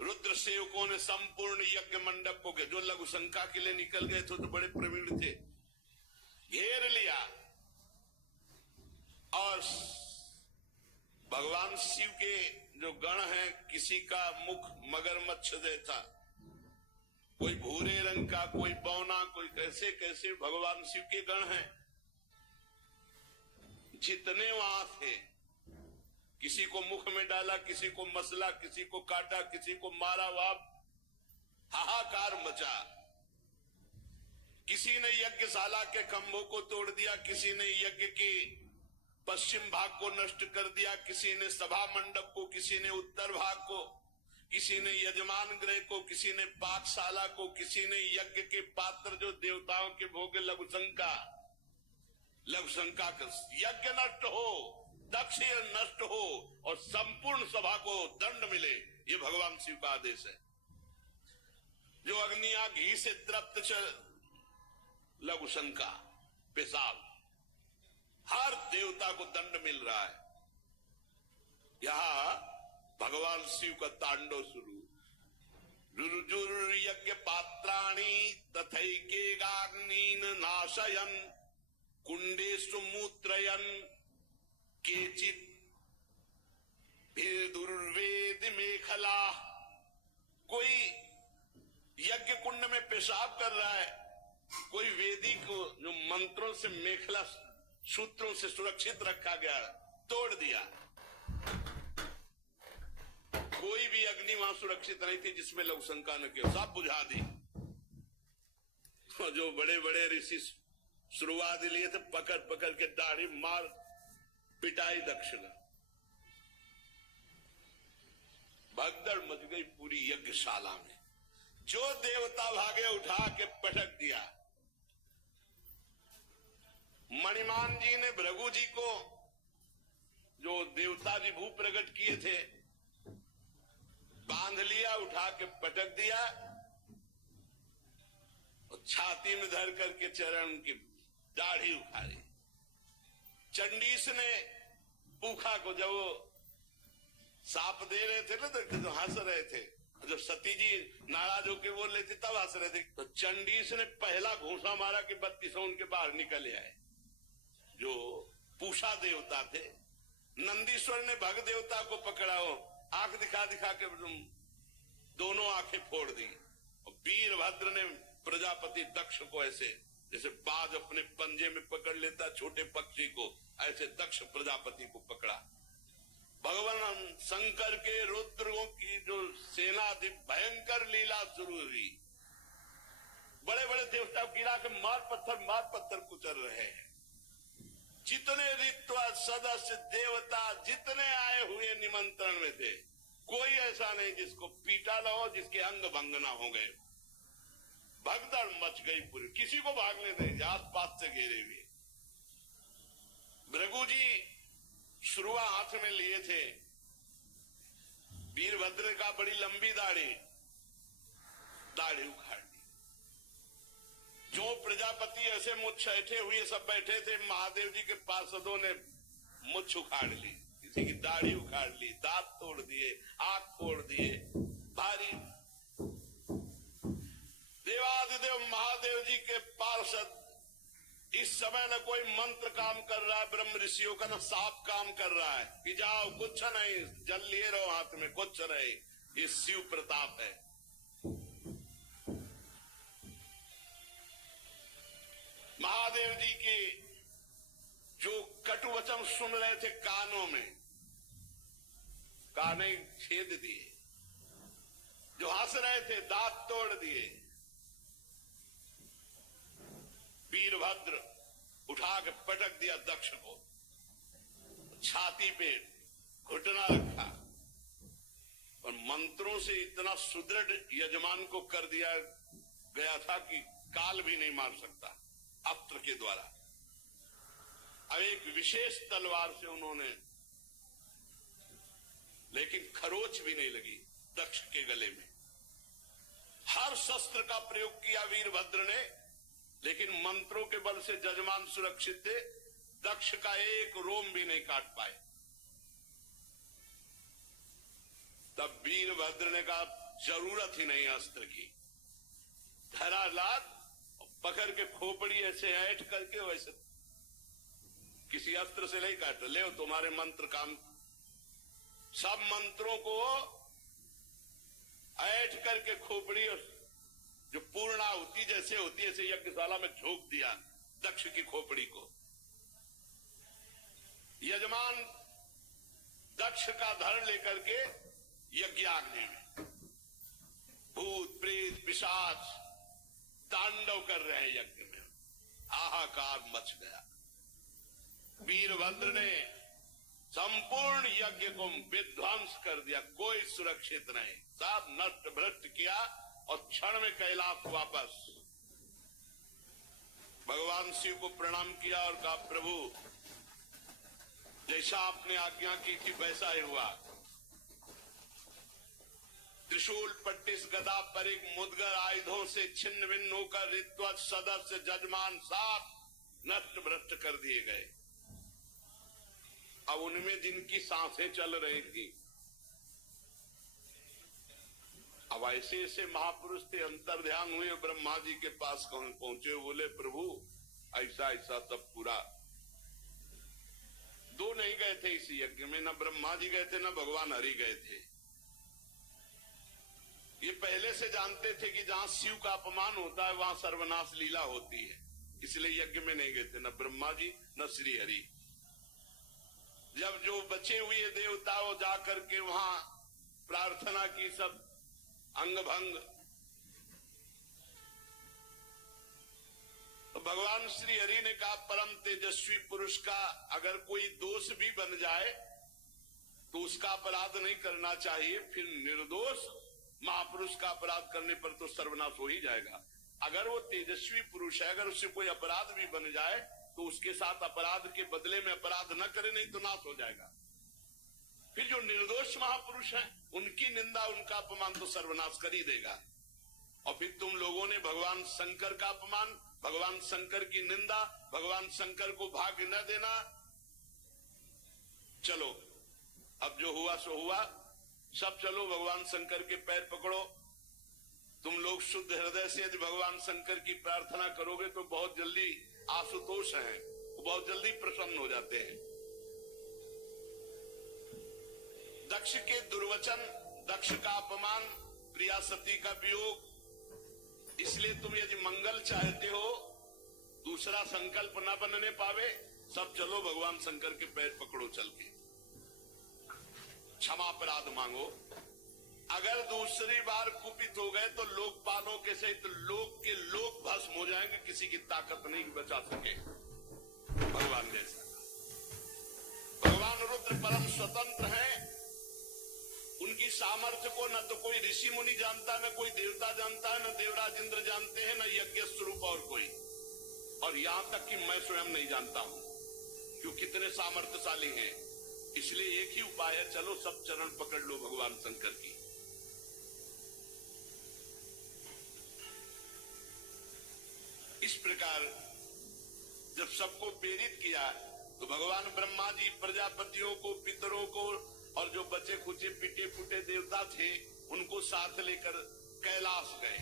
रुद्र सेवकों ने संपूर्ण यज्ञ मंडप को, जो लघु शंका के लिए निकल गए थे तो बड़े प्रवीण थे, घेर लिया। और भगवान शिव के जो गण हैं, किसी का मुख मगरमच्छ जैसा, कोई भूरे रंग का, कोई बौना, कोई कैसे कैसे भगवान शिव के गण हैं। जितने वहां थे, किसी को मुख में डाला, किसी को मसला, किसी को काटा, किसी को मारा, वहां हाहाकार मचा। किसी ने यज्ञशाला के खंभों को तोड़ दिया, किसी ने यज्ञ के पश्चिम भाग को नष्ट कर दिया, किसी ने सभा मंडप को, किसी ने उत्तर भाग को, किसी ने यजमान गृह को, किसी ने पाकशाला को, किसी ने यज्ञ के पात्र जो देवताओं के भोग लघुशंका का यज्ञ नष्ट हो, दक्ष नष्ट हो और संपूर्ण सभा को दंड मिले, ये भगवान शिव का आदेश है। जो अग्नियां घी से तृप्त चल, लघुशंका, पेशाब, हर देवता को दंड मिल रहा है। यहां भगवान शिव का तांडव शुरू। रुजुर यज्ञ पात्राणि तथैकेगाग्नीन नाशयन कुंडेषु मूत्रयन केचित् दुर्वेद मेखला। कोई यज्ञ कुंड में पेशाब कर रहा है, कोई वेदी को जो मंत्रों से मेखला सूत्रों से सुरक्षित रखा गया तोड़ दिया। कोई भी अग्नि वहां सुरक्षित नहीं थी जिसमें लघुशंका न किया, सब बुझा दी। जो बड़े बड़े ऋषि शुरुआत लिए थे, पकड़ पकड़ के दाढ़ी मार पिटाई दक्षिणा। भगदड़ मच गई पूरी यज्ञशाला में। जो देवता भागे उठा के पटक दिया। मणिमान जी ने भृगु जी को, जो देवता जी भू प्रकट किए थे, बांध लिया, उठा के पटक दिया और छाती में धर करके चरण की दाढ़ी उखाड़ी। चंडीस ने पूखा को, जब वो साप दे रहे थे ना तो हंस रहे थे, जब सती जी नाराज होकर बोल रहे थे तब हंस रहे थे। तो चंडीस ने पहला घूंसा मारा कि 32 उनके बाहर निकल आए। जो पूषा देवता थे, नंदीश्वर ने भग देवता को पकड़ा, हो आंख दिखा दिखा के दोनों आंखें फोड़ दी। और वीरभद्र ने प्रजापति दक्ष को ऐसे जैसे बाज अपने पंजे में पकड़ लेता छोटे पक्षी को, ऐसे दक्ष प्रजापति को पकड़ा। भगवान शंकर के रुद्रों की जो सेना थी, भयंकर लीला शुरू हुई। बड़े बड़े देवता गिरा के मार पत्थर कुचल रहे हैं। जितने ऋत्वा सदस्य देवता जितने आए हुए निमंत्रण में थे, कोई ऐसा नहीं जिसको पीटा न हो, जिसके अंग भंग न हो गए। भगदड़ मच गई पूरी, किसी को भागने नहीं, आसपास से घेरे हुए। भृगु जी शुरुआ हाथ में लिए थे, वीरभद्र का बड़ी लंबी दाढ़ी उखाड़ दी। जो प्रजापति ऐसे मुछ बैठे हुए सब बैठे थे, महादेव जी के पार्षदों ने मुछ उखाड़ ली, किसी की दाढ़ी उखाड़ ली, दांत तोड़ दिए, आंख फोड़ दिए। भारी देवादिदेव महादेव जी के पार्षद इस समय न कोई मंत्र काम कर रहा है, ब्रह्म ऋषियों का न साप काम कर रहा है कि जाओ कुछ नहीं, जल लिए रहो हाथ में, कुछ नहीं। ये शिव प्रताप है। महादेव जी के जो कटु वचन सुन रहे थे कानों में, काने छेद दिए। जो हंस रहे थे दांत तोड़ दिए। वीरभद्र उठा के पटक दिया दक्ष को, छाती पे घुटना रखा और मंत्रों से इतना सुदृढ़ यजमान को कर दिया गया था कि काल भी नहीं मार सकता अस्त्र के द्वारा। अब एक विशेष तलवार से उन्होंने, लेकिन खरोच भी नहीं लगी दक्ष के गले में। हर शस्त्र का प्रयोग किया वीरभद्र ने, लेकिन मंत्रों के बल से जजमान सुरक्षित थे। दक्ष का एक रोम भी नहीं काट पाए। तब वीरभद्र ने कहा जरूरत ही नहीं अस्त्र की, धरा लाद पकड़ के खोपड़ी ऐसे ऐठ करके, वैसे किसी अस्त्र से नहीं काट, ले तुम्हारे मंत्र काम। सब मंत्रों को ऐठ करके खोपड़ी जो पूर्णाहुति जैसे होती है, ऐसे यज्ञशाला में झोंक दिया दक्ष की खोपड़ी को। यजमान दक्ष का धड़ लेकर के यज्ञाग्नि में, भूत प्रेत पिशाच तांडव कर रहे हैं यज्ञ में। हाहाकार मच गया। वीरभद्र ने संपूर्ण यज्ञ को विध्वंस कर दिया, कोई सुरक्षित नहीं, सब नष्ट भ्रष्ट किया और क्षण में कैलाश वापस। भगवान शिव को प्रणाम किया और कहा प्रभु जैसा आपने आज्ञा की थी वैसा ही हुआ। त्रिशूल पट्टिस गदा परिग मुदगर आयुधों से छिन्न भिन्न होकर ऋत्वज सदस्य जजमान साफ नष्ट भ्रष्ट कर दिए गए। अब उनमें जिनकी सांसें चल रही थी, अब ऐसे ऐसे महापुरुष थे, अंतर ध्यान हुए, ब्रह्मा जी के पास पहुंचे, बोले प्रभु ऐसा ऐसा सब पूरा। दो नहीं गए थे इस यज्ञ में, न ब्रह्मा जी गए थे न भगवान हरि गए थे। ये पहले से जानते थे कि जहां शिव का अपमान होता है वहां सर्वनाश लीला होती है, इसलिए यज्ञ में नहीं गए थे, न ब्रह्मा जी न श्री हरि। जब जो बचे हुए देवता वो जाकर के वहां प्रार्थना की, सब अंग भंग, तो भगवान श्री हरि ने कहा परम तेजस्वी पुरुष का अगर कोई दोष भी बन जाए तो उसका अपराध नहीं करना चाहिए, फिर निर्दोष महापुरुष का अपराध करने पर तो सर्वनाश हो ही जाएगा। अगर वो तेजस्वी पुरुष है, अगर उससे कोई अपराध भी बन जाए तो उसके साथ अपराध के बदले में अपराध न करे, नहीं तो नाश हो जाएगा। फिर जो निर्दोष महापुरुष है उनकी निंदा उनका अपमान तो सर्वनाश कर ही देगा। और फिर तुम लोगों ने भगवान शंकर का अपमान, भगवान शंकर की निंदा, भगवान शंकर को भाग्य न देना। चलो अब जो हुआ सो हुआ, सब चलो भगवान शंकर के पैर पकड़ो। तुम लोग शुद्ध हृदय से यदि भगवान शंकर की प्रार्थना करोगे तो बहुत जल्दी आशुतोष हैं, वो बहुत जल्दी प्रसन्न हो जाते हैं। दक्ष के दुर्वचन, दक्ष का अपमान, प्रिया सती का वियोग, इसलिए तुम यदि मंगल चाहते हो, दूसरा संकल्प न बनने पावे, सब चलो भगवान शंकर के पैर पकड़ो चल के, क्षमा अपराध मांगो। अगर दूसरी बार कुपित हो गए तो लोकपालों के सहित लोक के लोक भस्म हो जाएंगे, किसी की ताकत नहीं बचा सके। भगवान जैसा सर्वत्र परम स्वतंत्र हैं, उनकी सामर्थ्य को न तो कोई ऋषि मुनि जानता, न कोई देवता जानता है, न देवराज इंद्र जानते हैं, न यज्ञ स्वरूप और कोई, और यहां तक कि मैं स्वयं नहीं जानता हूं क्यों कितने सामर्थ्यशाली हैं। इसलिए एक ही उपाय है, चलो सब चरण पकड़ लो भगवान शंकर की। इस प्रकार जब सबको प्रेरित किया तो भगवान ब्रह्मा जी प्रजापतियों को, पितरों को और जो बचे खुचे पिटे फुटे देवता थे उनको साथ लेकर कैलाश गए।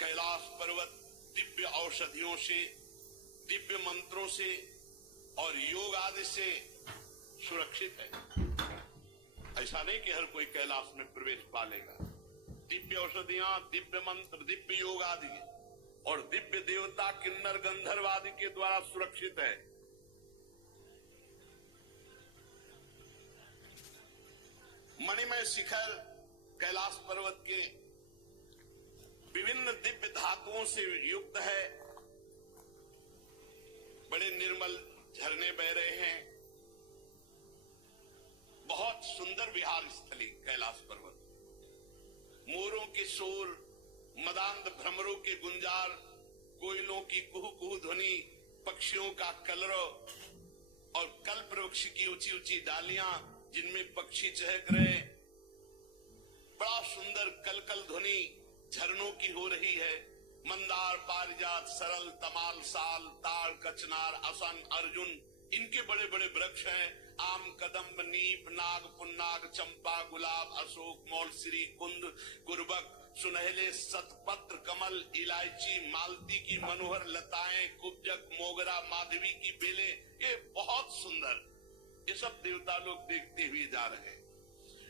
कैलाश पर्वत दिव्य औषधियों से, दिव्य मंत्रों से और योग आदि से सुरक्षित है। ऐसा नहीं कि हर कोई कैलाश में प्रवेश पा लेगा। दिव्य औषधियां, दिव्य मंत्र, दिव्य योग आदि और दिव्य देवता, किन्नर, गंधर्व आदि के द्वारा सुरक्षित है। मणिमय शिखर कैलाश पर्वत के विभिन्न दिव्य धातुओं से युक्त है। बड़े निर्मल झरने बह रहे हैं। बहुत सुंदर विहार स्थली कैलाश पर्वत। मोरों के शोर, मदांध भ्रमरों के गुंजार, कोयलों की कुहू कुहू ध्वनि, पक्षियों का कलरव और कल्प वृक्ष की ऊंची ऊंची डालियां जिनमें पक्षी चहक रहे, बड़ा सुंदर कलकल ध्वनि झरनों की हो रही है। मंदार, पारिजात, सरल, तमाल, साल, ताड़, कचनार, असन, अर्जुन, इनके बड़े बड़े वृक्ष हैं। आम, कदम्ब, नीप, नाग, पुन्नाग, चंपा, गुलाब, अशोक, मौलसिरी, कुंद, कुर्बक, सुनहले सतपत्र, कमल, इलायची, मालती की मनोहर लताएं, कुब्जक, मोगरा, माधवी की बेलें, ये बहुत सुंदर, ये सब देवता लोग देखते हुए जा रहे हैं।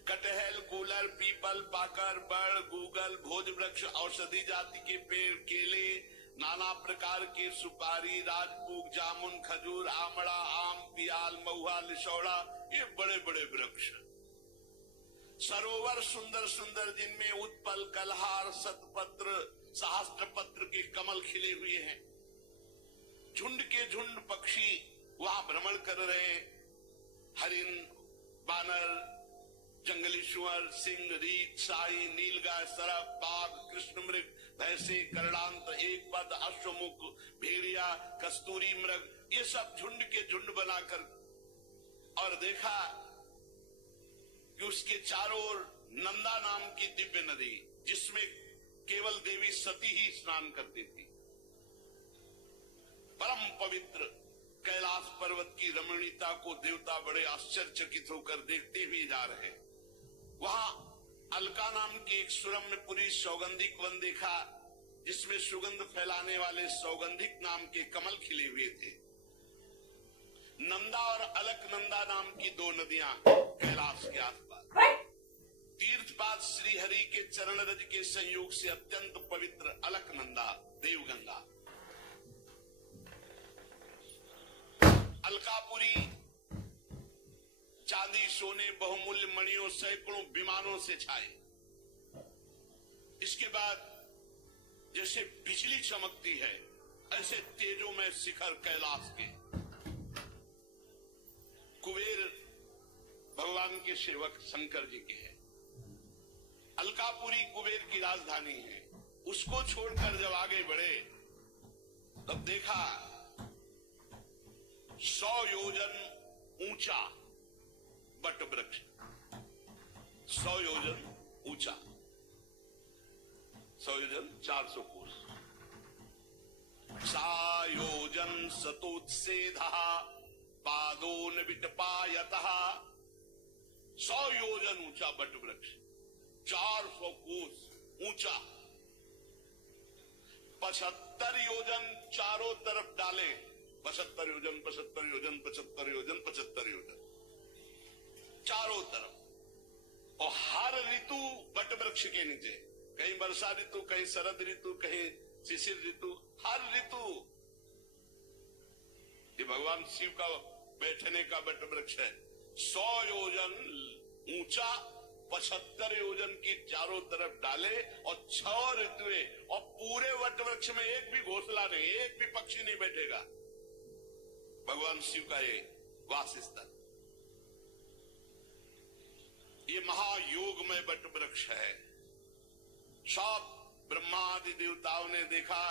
कटहल, कूलर, पीपल, पाकर, बड़, गूगल, भोज वृक्ष, औषधि जाति के पेड़, केले, नाना प्रकार के सुपारी, राजपूग, जामुन, खजूर, आमड़ा, आम, पियाल, महुआ, लिशौड़ा, ये बड़े बड़े वृक्ष। सरोवर सुंदर सुंदर जिनमें उत्पल, कलहार, शतपत्र, सहस्त्रपत्र के कमल खिले हुए हैं। झुंड के झुंड पक्षी वहां भ्रमण कर रहे हैं। हरिण, बानर, जंगली सुअर, सिंह, रीछ, शाही, नीलगाय, सरप, बाघ, कृष्ण मृग, भैंसे, करड़ांत, एक पद, अश्वमुख, भेड़िया, कस्तूरी मृग, ये सब झुंड के झुंड बनाकर, और देखा कि उसके चारों ओर नंदा नाम की दिव्य नदी, जिसमें केवल देवी सती ही स्नान करती थी। परम पवित्र कैलाश पर्वत की रमणीयता को देवता बड़े आश्चर्यचकित होकर देखते हुए जा रहे हैं। वहां अलका नाम की एक सुरम्यपुरी सौगंधिक वन देखा, जिसमें सुगंध फैलाने वाले सौगंधिक नाम के कमल खिले हुए थे। नंदा और अलकनंदा नाम की दो नदियां कैलाश के आसपास। तीर्थपाद श्री हरि के चरण रज के संयोग से अत्यंत पवित्र अलकनंदा, देवगंगा। अलकापुरी चांदी, सोने, बहुमूल्य मणियों, सैकड़ों विमानों से छाए। इसके बाद जैसे बिजली चमकती है, ऐसे तेजोमय शिखर कैलाश के। कुबेर भगवान के सेवक शंकर जी के हैं। अलकापुरी कुबेर की राजधानी है। उसको छोड़कर जब आगे बढ़े तब देखा 100 योजन ऊंचा बट वृक्ष, 100 योजन ऊंचा, 100 योजन 400 कोस। सायोजन सतोत्सेधः पादोन विटपायतः। 100 योजन ऊंचा बट वृक्ष, 400 कोस ऊंचा, 75 योजन चारों तरफ डाले। 75 योजन, 75 योजन, 75 योजन, 75 योजन चारों तरफ। और हर ऋतु वट वृक्ष के नीचे, कहीं वर्षा ऋतु, कहीं शरद ऋतु, कहीं शिशिर ऋतु, हर ऋतु। ये भगवान शिव का बैठने का वट वृक्ष है। 100 योजन ऊंचा, 75 योजन की चारों तरफ डाले और 6 ऋतुएं, और पूरे वट वृक्ष में एक भी घोंसला नहीं, एक भी पक्षी नहीं बैठेगा। भगवान शिव का ये वासस्थल। ये महायोगमय वट वृक्ष है। सब ब्रह्मा आदि देवताओं ने देखा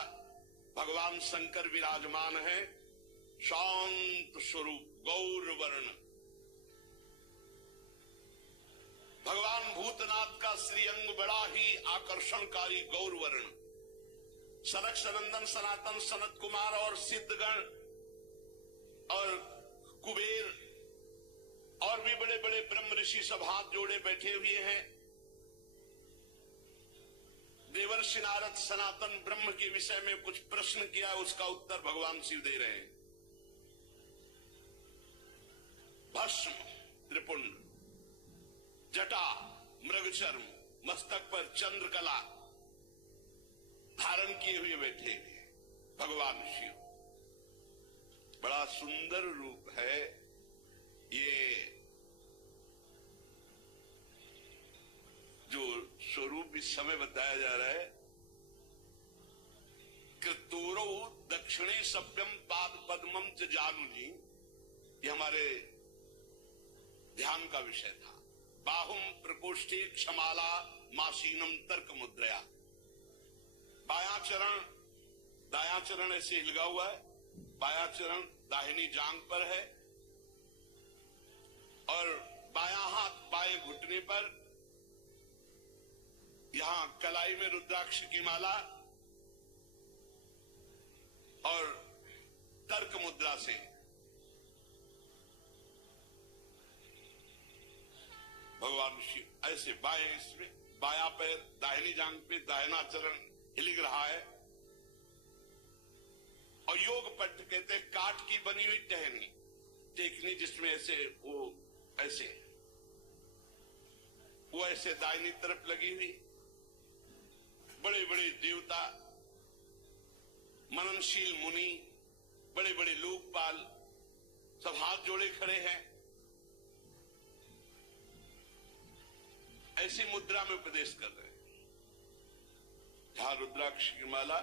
भगवान शंकर विराजमान है, शांत स्वरूप गौर वर्ण। भगवान भूतनाथ का श्रीअंग बड़ा ही आकर्षणकारी गौर वर्ण। सनक सनंदन सनातन सनत कुमार और सिद्धगण और कुबेर और भी बड़े बड़े ब्रह्म ऋषि सब हाथ जोड़े बैठे हुए हैं। देवर्षि नारद सनातन ब्रह्म के विषय में कुछ प्रश्न किया, उसका उत्तर भगवान शिव दे रहे हैं। भस्म त्रिपुंड, जटा मृगचर्म, मस्तक पर चंद्रकला धारण किए हुए बैठे हुए भगवान शिव। बड़ा सुंदर रूप है ये। जो स्वरूप इस समय बताया जा रहा है, कृतोरो दक्षिणे सभ्यम पाद पद्मम च जानुजी, ये हमारे ध्यान का विषय था। बाहुम प्रकोष्ठे क्षमाला मासीनम तर्क मुद्रया। बायां चरण दायां चरण ऐसे हिलगा हुआ है, बायां चरण दाहिनी जांग पर है और बायां हाथ बाएं घुटने पर, यहां कलाई में रुद्राक्ष की माला और तर्क मुद्रा से भगवान शिव ऐसे बाएं इसमें बायां पैर दाहिनी जांग पे, दाहिना चरण हिलिग रहा है। और योग पट्ट कहते हैं काठ की बनी हुई टहनी, टेकनी जिसमें ऐसे वो ऐसे दाहिनी तरफ लगी हुई। बड़े बड़े देवता, मननशील मुनि, बड़े बड़े लोकपाल सब हाथ जोड़े खड़े हैं। ऐसी मुद्रा में उपदेश कर रहे हैं। जहां रुद्राक्ष की माला,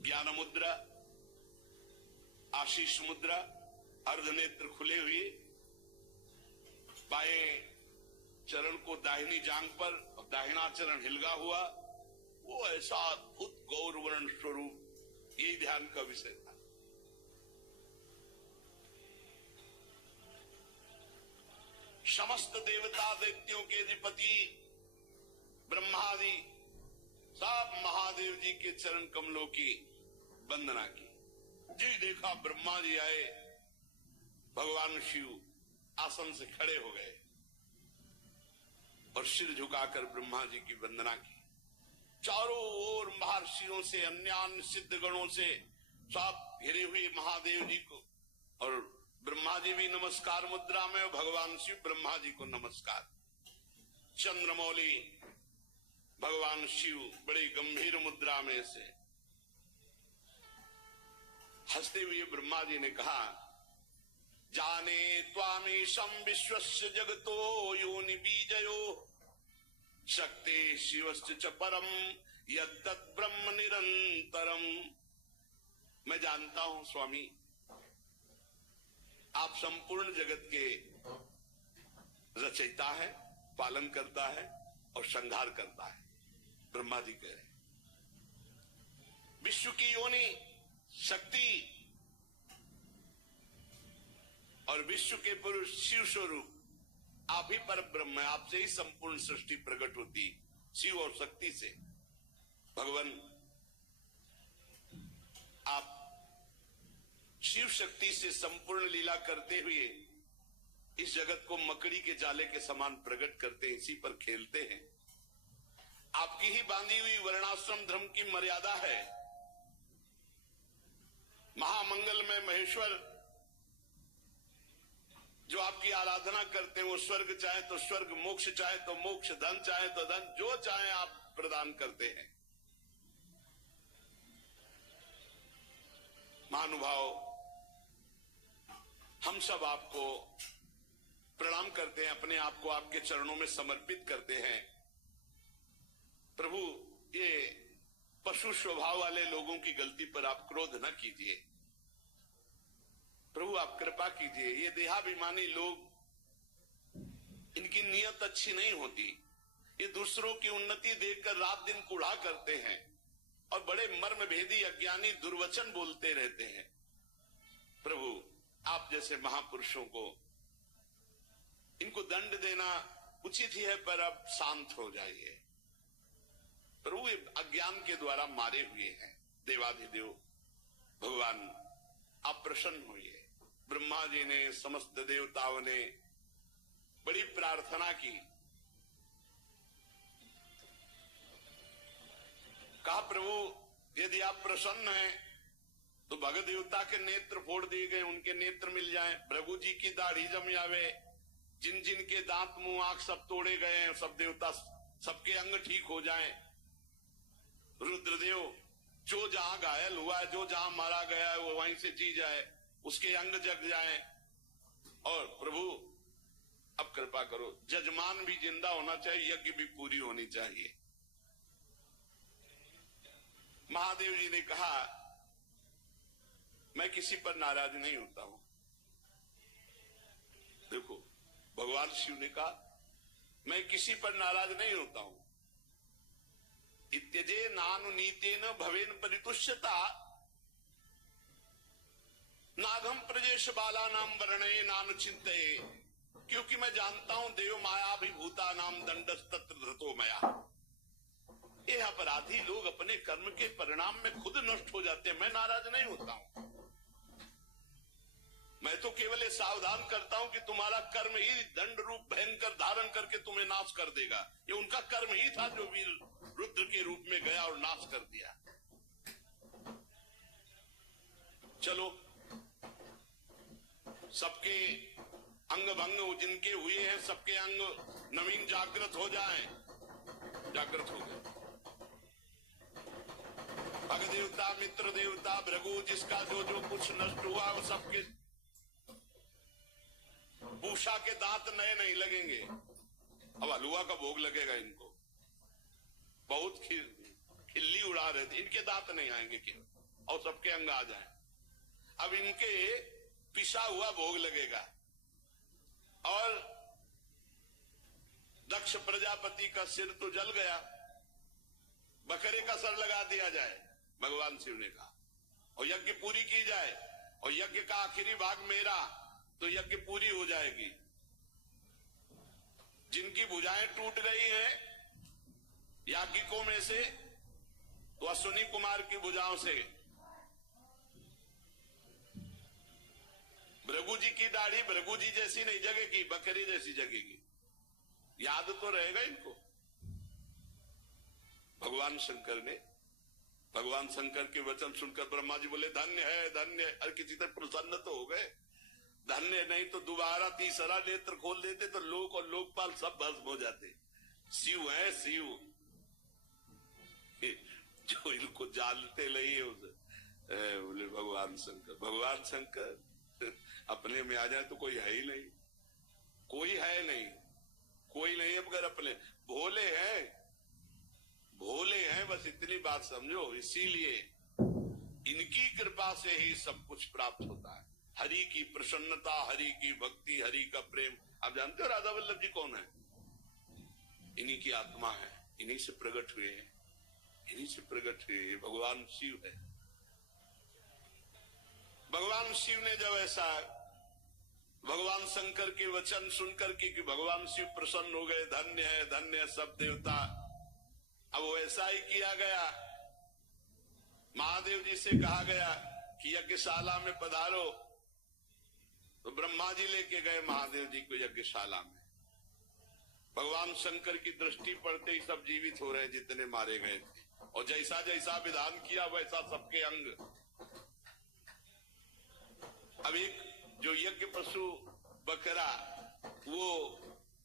ज्ञान मुद्रा, आशीष मुद्रा, अर्धनेत्र खुले हुए, बाएं चरण को दाहिनी जांग पर और दाहिना चरण हिलगा हुआ, वो ऐसा अद्भुत गौरवर्ण स्वरूप, यही ध्यान का विषय था। समस्त देवता दैत्यों के अधिपति ब्रह्मादि सब महादेव जी के चरण कमलों की वंदना की। जी देखा ब्रह्मा जी आए, भगवान शिव आसन से खड़े हो गए और सिर झुकाकर ब्रह्मा जी की वंदना की। चारों ओर महर्षियों से, अन्य सिद्ध गणों से सब घिरे हुए महादेव जी को, और ब्रह्मा जी भी नमस्कार मुद्रा में, भगवान शिव ब्रह्मा जी को नमस्कार। चंद्रमौली भगवान शिव बड़ी गंभीर मुद्रा में से हंसते हुए ब्रह्मा जी ने कहा, जाने त्वामीशं विश्वस्य जगतो योनि बीजयो शक्ति शिवस्य च परम यद्दत् ब्रह्म निरंतरम। मैं जानता हूं स्वामी, आप संपूर्ण जगत के रचयिता है, पालन करता है और संहार करता है। ब्रह्मा जी कह रहे विश्व की योनि शक्ति और विश्व के पुरुष शिव स्वरूप आप ही पर ब्रह्म है, आपसे ही संपूर्ण सृष्टि प्रकट होती, शिव और शक्ति से। भगवान आप शिव शक्ति से संपूर्ण लीला करते हुए इस जगत को मकड़ी के जाले के समान प्रकट करते हैं, इसी पर खेलते हैं। आपकी ही बांधी हुई वर्णाश्रम धर्म की मर्यादा है। महामंगल में महेश्वर जो आपकी आराधना करते हैं, वो स्वर्ग चाहे तो स्वर्ग, मोक्ष चाहे तो मोक्ष, धन चाहे तो धन, जो चाहे आप प्रदान करते हैं। महानुभाव, हम सब आपको प्रणाम करते हैं, अपने आप को आपके चरणों में समर्पित करते हैं। प्रभु, ये पशु स्वभाव वाले लोगों की गलती पर आप क्रोध न कीजिए। प्रभु आप कृपा कीजिए, ये देहाभिमानी लोग, इनकी नीयत अच्छी नहीं होती, ये दूसरों की उन्नति देखकर रात दिन कूड़ा करते हैं और बड़े मर्म भेदी अज्ञानी दुर्वचन बोलते रहते हैं। प्रभु आप जैसे महापुरुषों को इनको दंड देना उचित ही है, पर अब शांत हो जाइए। प्रभु ये अज्ञान के द्वारा मारे हुए हैं। देवाधिदेव भगवान आप प्रसन्न होइए। ब्रह्मा जी ने, समस्त देवताओं ने बड़ी प्रार्थना की, कहा प्रभु यदि आप प्रसन्न हैं तो भगत देवता के नेत्र फोड़ दिए गए, उनके नेत्र मिल जाएं। भृगु जी की दाढ़ी जम जावे, जिन जिन के दांत मुंह आंख सब तोड़े गए हैं, सब देवता सबके अंग ठीक हो जाएं। रुद्रदेव जो जहां घायल हुआ है, जो जहां मारा गया है, वो वहीं से जी जाए, उसके अंग जग जाएं। और प्रभु अब कृपा करो, जजमान भी जिंदा होना चाहिए, यज्ञ भी पूरी होनी चाहिए। महादेव जी ने कहा मैं किसी पर नाराज नहीं होता हूं। देखो भगवान शिव ने कहा मैं किसी पर नाराज नहीं होता हूं। इत्यजे नानु नीतेन भवेन परितुष्यता नागम प्रजेश बाला नाम वर्णे नानु चिंतये, क्योंकि मैं जानता हूं देव मायाभिभूता नाम दंडस तत्र धृतो मया। ये अपराधी लोग अपने कर्म के परिणाम में खुद नष्ट हो जाते हैं, मैं नाराज नहीं होता हूं। मैं तो केवल ये सावधान करता हूं कि तुम्हारा कर्म ही दंड रूप भयंकर धारण करके तुम्हें नाश कर देगा। ये उनका कर्म ही था जो वीर रुद्र के रूप में गया और नाश कर दिया। चलो सबके अंग भंग जिनके हुए हैं, सबके अंग नवीन जागृत हो जाएं। जागृत हो गए। भग देवता, मित्र देवता, भृगु, जिसका जो जो कुछ नष्ट हुआ वो सबके पूषा के दांत नए नहीं लगेंगे। अब हलुआ का भोग लगेगा इनको, बहुत खिल्ली उड़ा रहे थे, इनके दांत नहीं आएंगे केवल, और सबके अंग आ जाएं। अब इनके पिसा हुआ भोग लगेगा। और दक्ष प्रजापति का सिर तो जल गया, बकरे का सर लगा दिया जाए, भगवान शिव ने कहा, और यज्ञ पूरी की जाए, और यज्ञ का आखिरी भाग मेरा, तो यज्ञ पूरी हो जाएगी। जिनकी भुजाएं टूट गई हैं याज्ञिकों में से, तो अश्विनी कुमार की भुजाओं से। भृगु जी की दाढ़ी भृगु जी जैसी नहीं जगेगी, बकरी जैसी जगेगी। याद तो रहेगा इनको। भगवान शंकर ने, भगवान शंकर के वचन सुनकर ब्रह्मा जी बोले धन्य है, धन्य है। अरे किसी तरह प्रसन्न तो हो गए। धन्य नहीं तो दोबारा तीसरा नेत्र खोल देते तो लोक और लोकपाल सब भस्म हो जाते। शिव है शिव, जो इनको जानते नहीं है उसे बोले भगवान शंकर। भगवान शंकर अपने में आ जाए तो कोई है ही नहीं, कोई है नहीं, कोई नहीं है मगर अपने भोले हैं, भोले हैं, बस इतनी बात समझो। इसीलिए इनकी कृपा से ही सब कुछ प्राप्त होता है। हरि की प्रसन्नता, हरि की भक्ति, हरि का प्रेम। आप जानते हो राधा वल्लभ जी कौन है? इन्हीं की आत्मा है, इन्हीं से प्रकट हुए हैं, इन्हीं से प्रकट हुए। भगवान शिव है। भगवान शिव ने जब ऐसा भगवान शंकर के वचन सुनकर के कि भगवान शिव प्रसन्न हो गए, धन्य है, धन्य है सब देवता, अब वैसा ही किया गया। महादेव जी से कहा गया कि यज्ञशाला में पधारो, तो ब्रह्मा जी लेके गए महादेव जी को यज्ञशाला में। भगवान शंकर की दृष्टि पड़ते ही सब जीवित हो रहे जितने मारे गए थे, और जैसा जैसा विधान किया वैसा सबके अंग। अब एक जो यज्ञ पशु बकरा, वो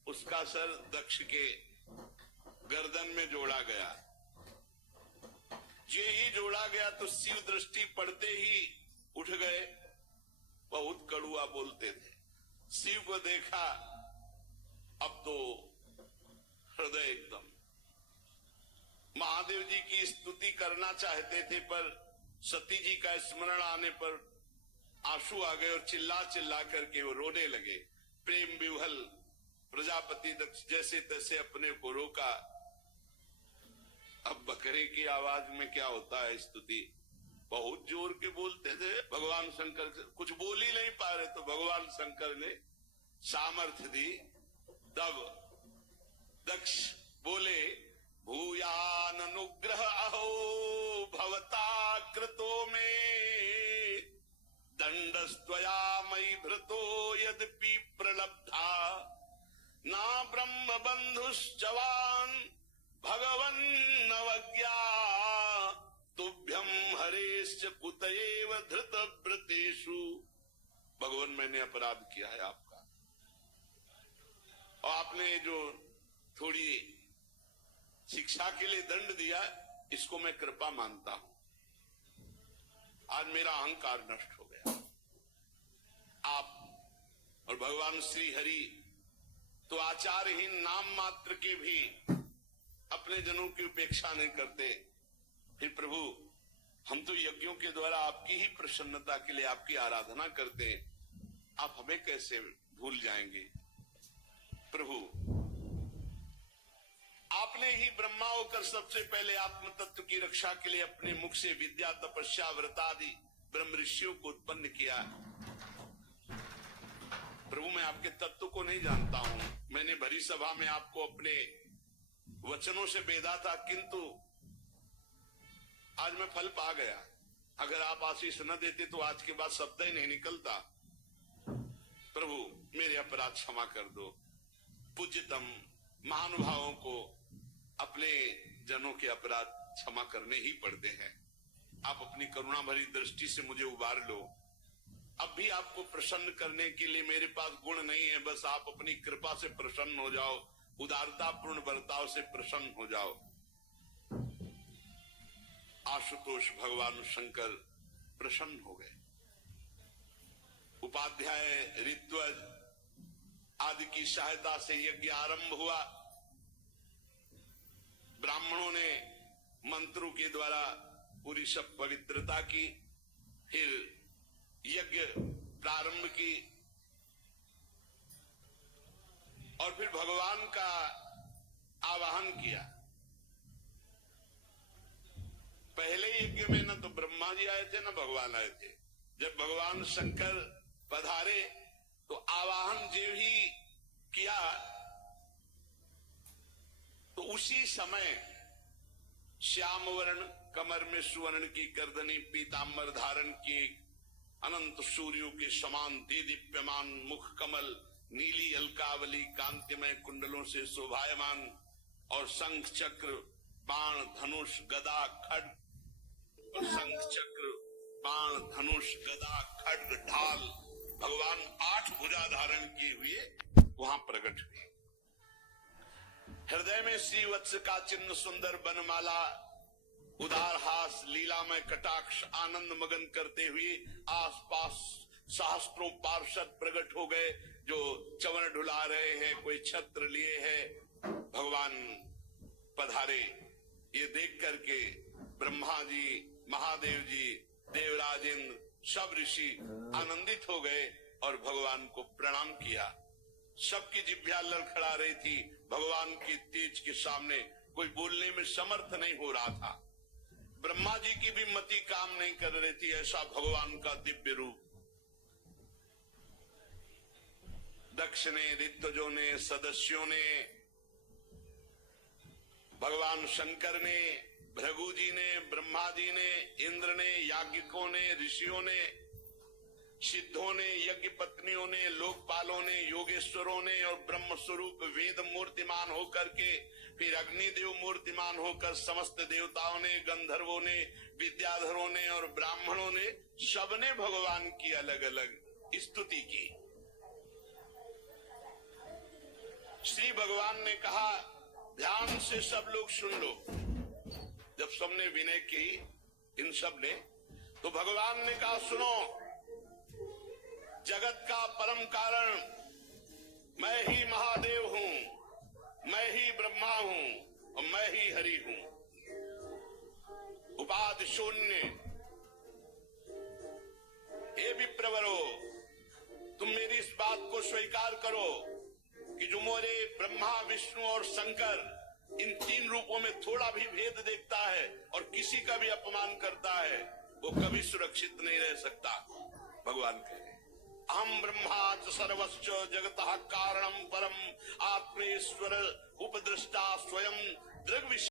उसका सर दक्ष के गर्दन में जोड़ा गया। ये ही जोड़ा गया तो शिव दृष्टि पड़ते ही उठ गए, बहुत कड़ुआ बोलते थे। शिव को देखा अब तो हृदय एकदम, महादेव जी की स्तुति करना चाहते थे, पर सती जी का स्मरण आने पर आंसू आ गए और चिल्ला चिल्ला करके वो रोने लगे। प्रेम विह्वल प्रजापति दक्ष जैसे तैसे अपने को रोका। अब बकरे की आवाज में क्या होता है स्तुति, बहुत जोर के बोलते थे। भगवान शंकर कुछ बोल ही नहीं पा रहे तो भगवान शंकर ने सामर्थ्य दी। तब दक्ष बोले, भूयान अनुग्रह अहो भवता कृतो में, दंडस्त्वया मयि भृतो यद्यपि प्रलब्धा, ना ब्रह्म बंधुश्चवान भगवन्नवज्ञा, तुभ्यम हरेश्च कुतएव धृत व्रतेषु। भगवान मैंने अपराध किया है आपका, और आपने जो थोड़ी शिक्षा के लिए दंड दिया इसको मैं कृपा मानता हूं। आज मेरा अहंकार नष्ट हो गया। आप और भगवान श्री हरि तो आचारहीन नाम मात्र के भी अपने जनों की उपेक्षा नहीं करते। फिर प्रभु हम तो यज्ञों के द्वारा आपकी ही प्रसन्नता के लिए आपकी आराधना करते हैं, आप हमें कैसे भूल जाएंगे। प्रभु आपने ही ब्रह्मा होकर सबसे पहले आत्म तत्व की रक्षा के लिए अपने मुख से विद्या तपस्या व्रतादि ब्रह्म ऋषियों को उत्पन्न किया। प्रभु मैं आपके तत्व को नहीं जानता हूं, मैंने भरी सभा में आपको अपने वचनों से बेधा था, किंतु आज मैं फल पा गया। अगर आप आशीष न देते तो आज के बाद शब्द ही नहीं निकलता। प्रभु मेरे अपराध क्षमा कर दो। पूज्यतम महानुभावों को अपने जनों के अपराध क्षमा करने ही पड़ते हैं। आप अपनी करुणा भरी दृष्टि से मुझे उबार लो। अब भी आपको प्रसन्न करने के लिए मेरे पास गुण नहीं है, बस आप अपनी कृपा से प्रसन्न हो जाओ, उदारतापूर्ण बर्ताव से प्रसन्न हो जाओ। आशुतोष भगवान शंकर प्रसन्न हो गए। उपाध्याय ऋत्वज आदि की सहायता से यज्ञ आरंभ हुआ। ब्राह्मणों ने मंत्रों के द्वारा पूरी सब पवित्रता की, फिर यज्ञ प्रारंभ की और फिर भगवान का आवाहन किया। पहले यज्ञ में न तो ब्रह्मा जी आए थे न भगवान आए थे। जब भगवान शंकर पधारे तो आवाहन जो ही किया तो उसी समय श्याम वर्ण कमर में सुवर्ण की गर्दनी पीतांबर धारण किए, अनंत सूर्यों के समान दीप्यमान मुख कमल, नीली अलकावली कांतिमय कुंडलों से शोभायमान, और शंख चक्र बाण धनुष गदा खड्ग और शंख चक्र बाण धनुष गदा खड्ग ढाल भगवान 8 भुजा धारण किए हुए वहां प्रकट हुए। हृदय में श्री वत्स का चिन्ह, सुंदर बनमाला, उदार हास, लीला में कटाक्ष आनंद मगन करते हुए आसपास सहस्त्रों पार्षद प्रकट हो गए, जो चवन ढुला रहे हैं, कोई छत्र लिए है। भगवान पधारे ये देख करके ब्रह्मा जी, महादेव जी, देवराज इंद्र, सब ऋषि आनंदित हो गए और भगवान को प्रणाम किया। सबकी जिह्वा लड़खड़ा रही थी। भगवान की तेज के सामने कोई बोलने में समर्थ नहीं हो रहा था। ब्रह्मा जी की भी मति काम नहीं कर रही थी, ऐसा भगवान का दिव्य रूप। दक्ष ने, ऋत्विजों ने, सदस्यों ने, भगवान शंकर ने, भृगु जी ने, ब्रह्मा जी ने, इंद्र ने, याज्ञिकों ने, ऋषियों ने, सिद्धों ने, यज्ञ पत्नियों ने, लोकपालों ने, योगेश्वरों ने और ब्रह्म स्वरूप वेद मूर्तिमान होकर के, फिर अग्निदेव मूर्तिमान होकर समस्त देवताओं ने, गंधर्वों ने, विद्याधरों ने और ब्राह्मणों ने, सबने भगवान की अलग अलग स्तुति की। श्री भगवान ने कहा, ध्यान से सब लोग सुन लो। जब सबने विनय की, इन सब ने, तो भगवान ने कहा, सुनो, जगत का परम कारण मैं ही महादेव हूं, मैं ही ब्रह्मा हूं और मैं ही हरि हूं। उपाधि शून्य, हे विप्र वरो, तुम मेरी इस बात को स्वीकार करो कि जो मोरे ब्रह्मा विष्णु और शंकर इन तीन रूपों में थोड़ा भी भेद देखता है और किसी का भी अपमान करता है, वो कभी सुरक्षित नहीं रह सकता। भगवान कह रहे अहम ब्रह्मा च सर्वश्च जगतः कारणम परम आत्मेश्वर उपदृष्टा स्वयं दृग्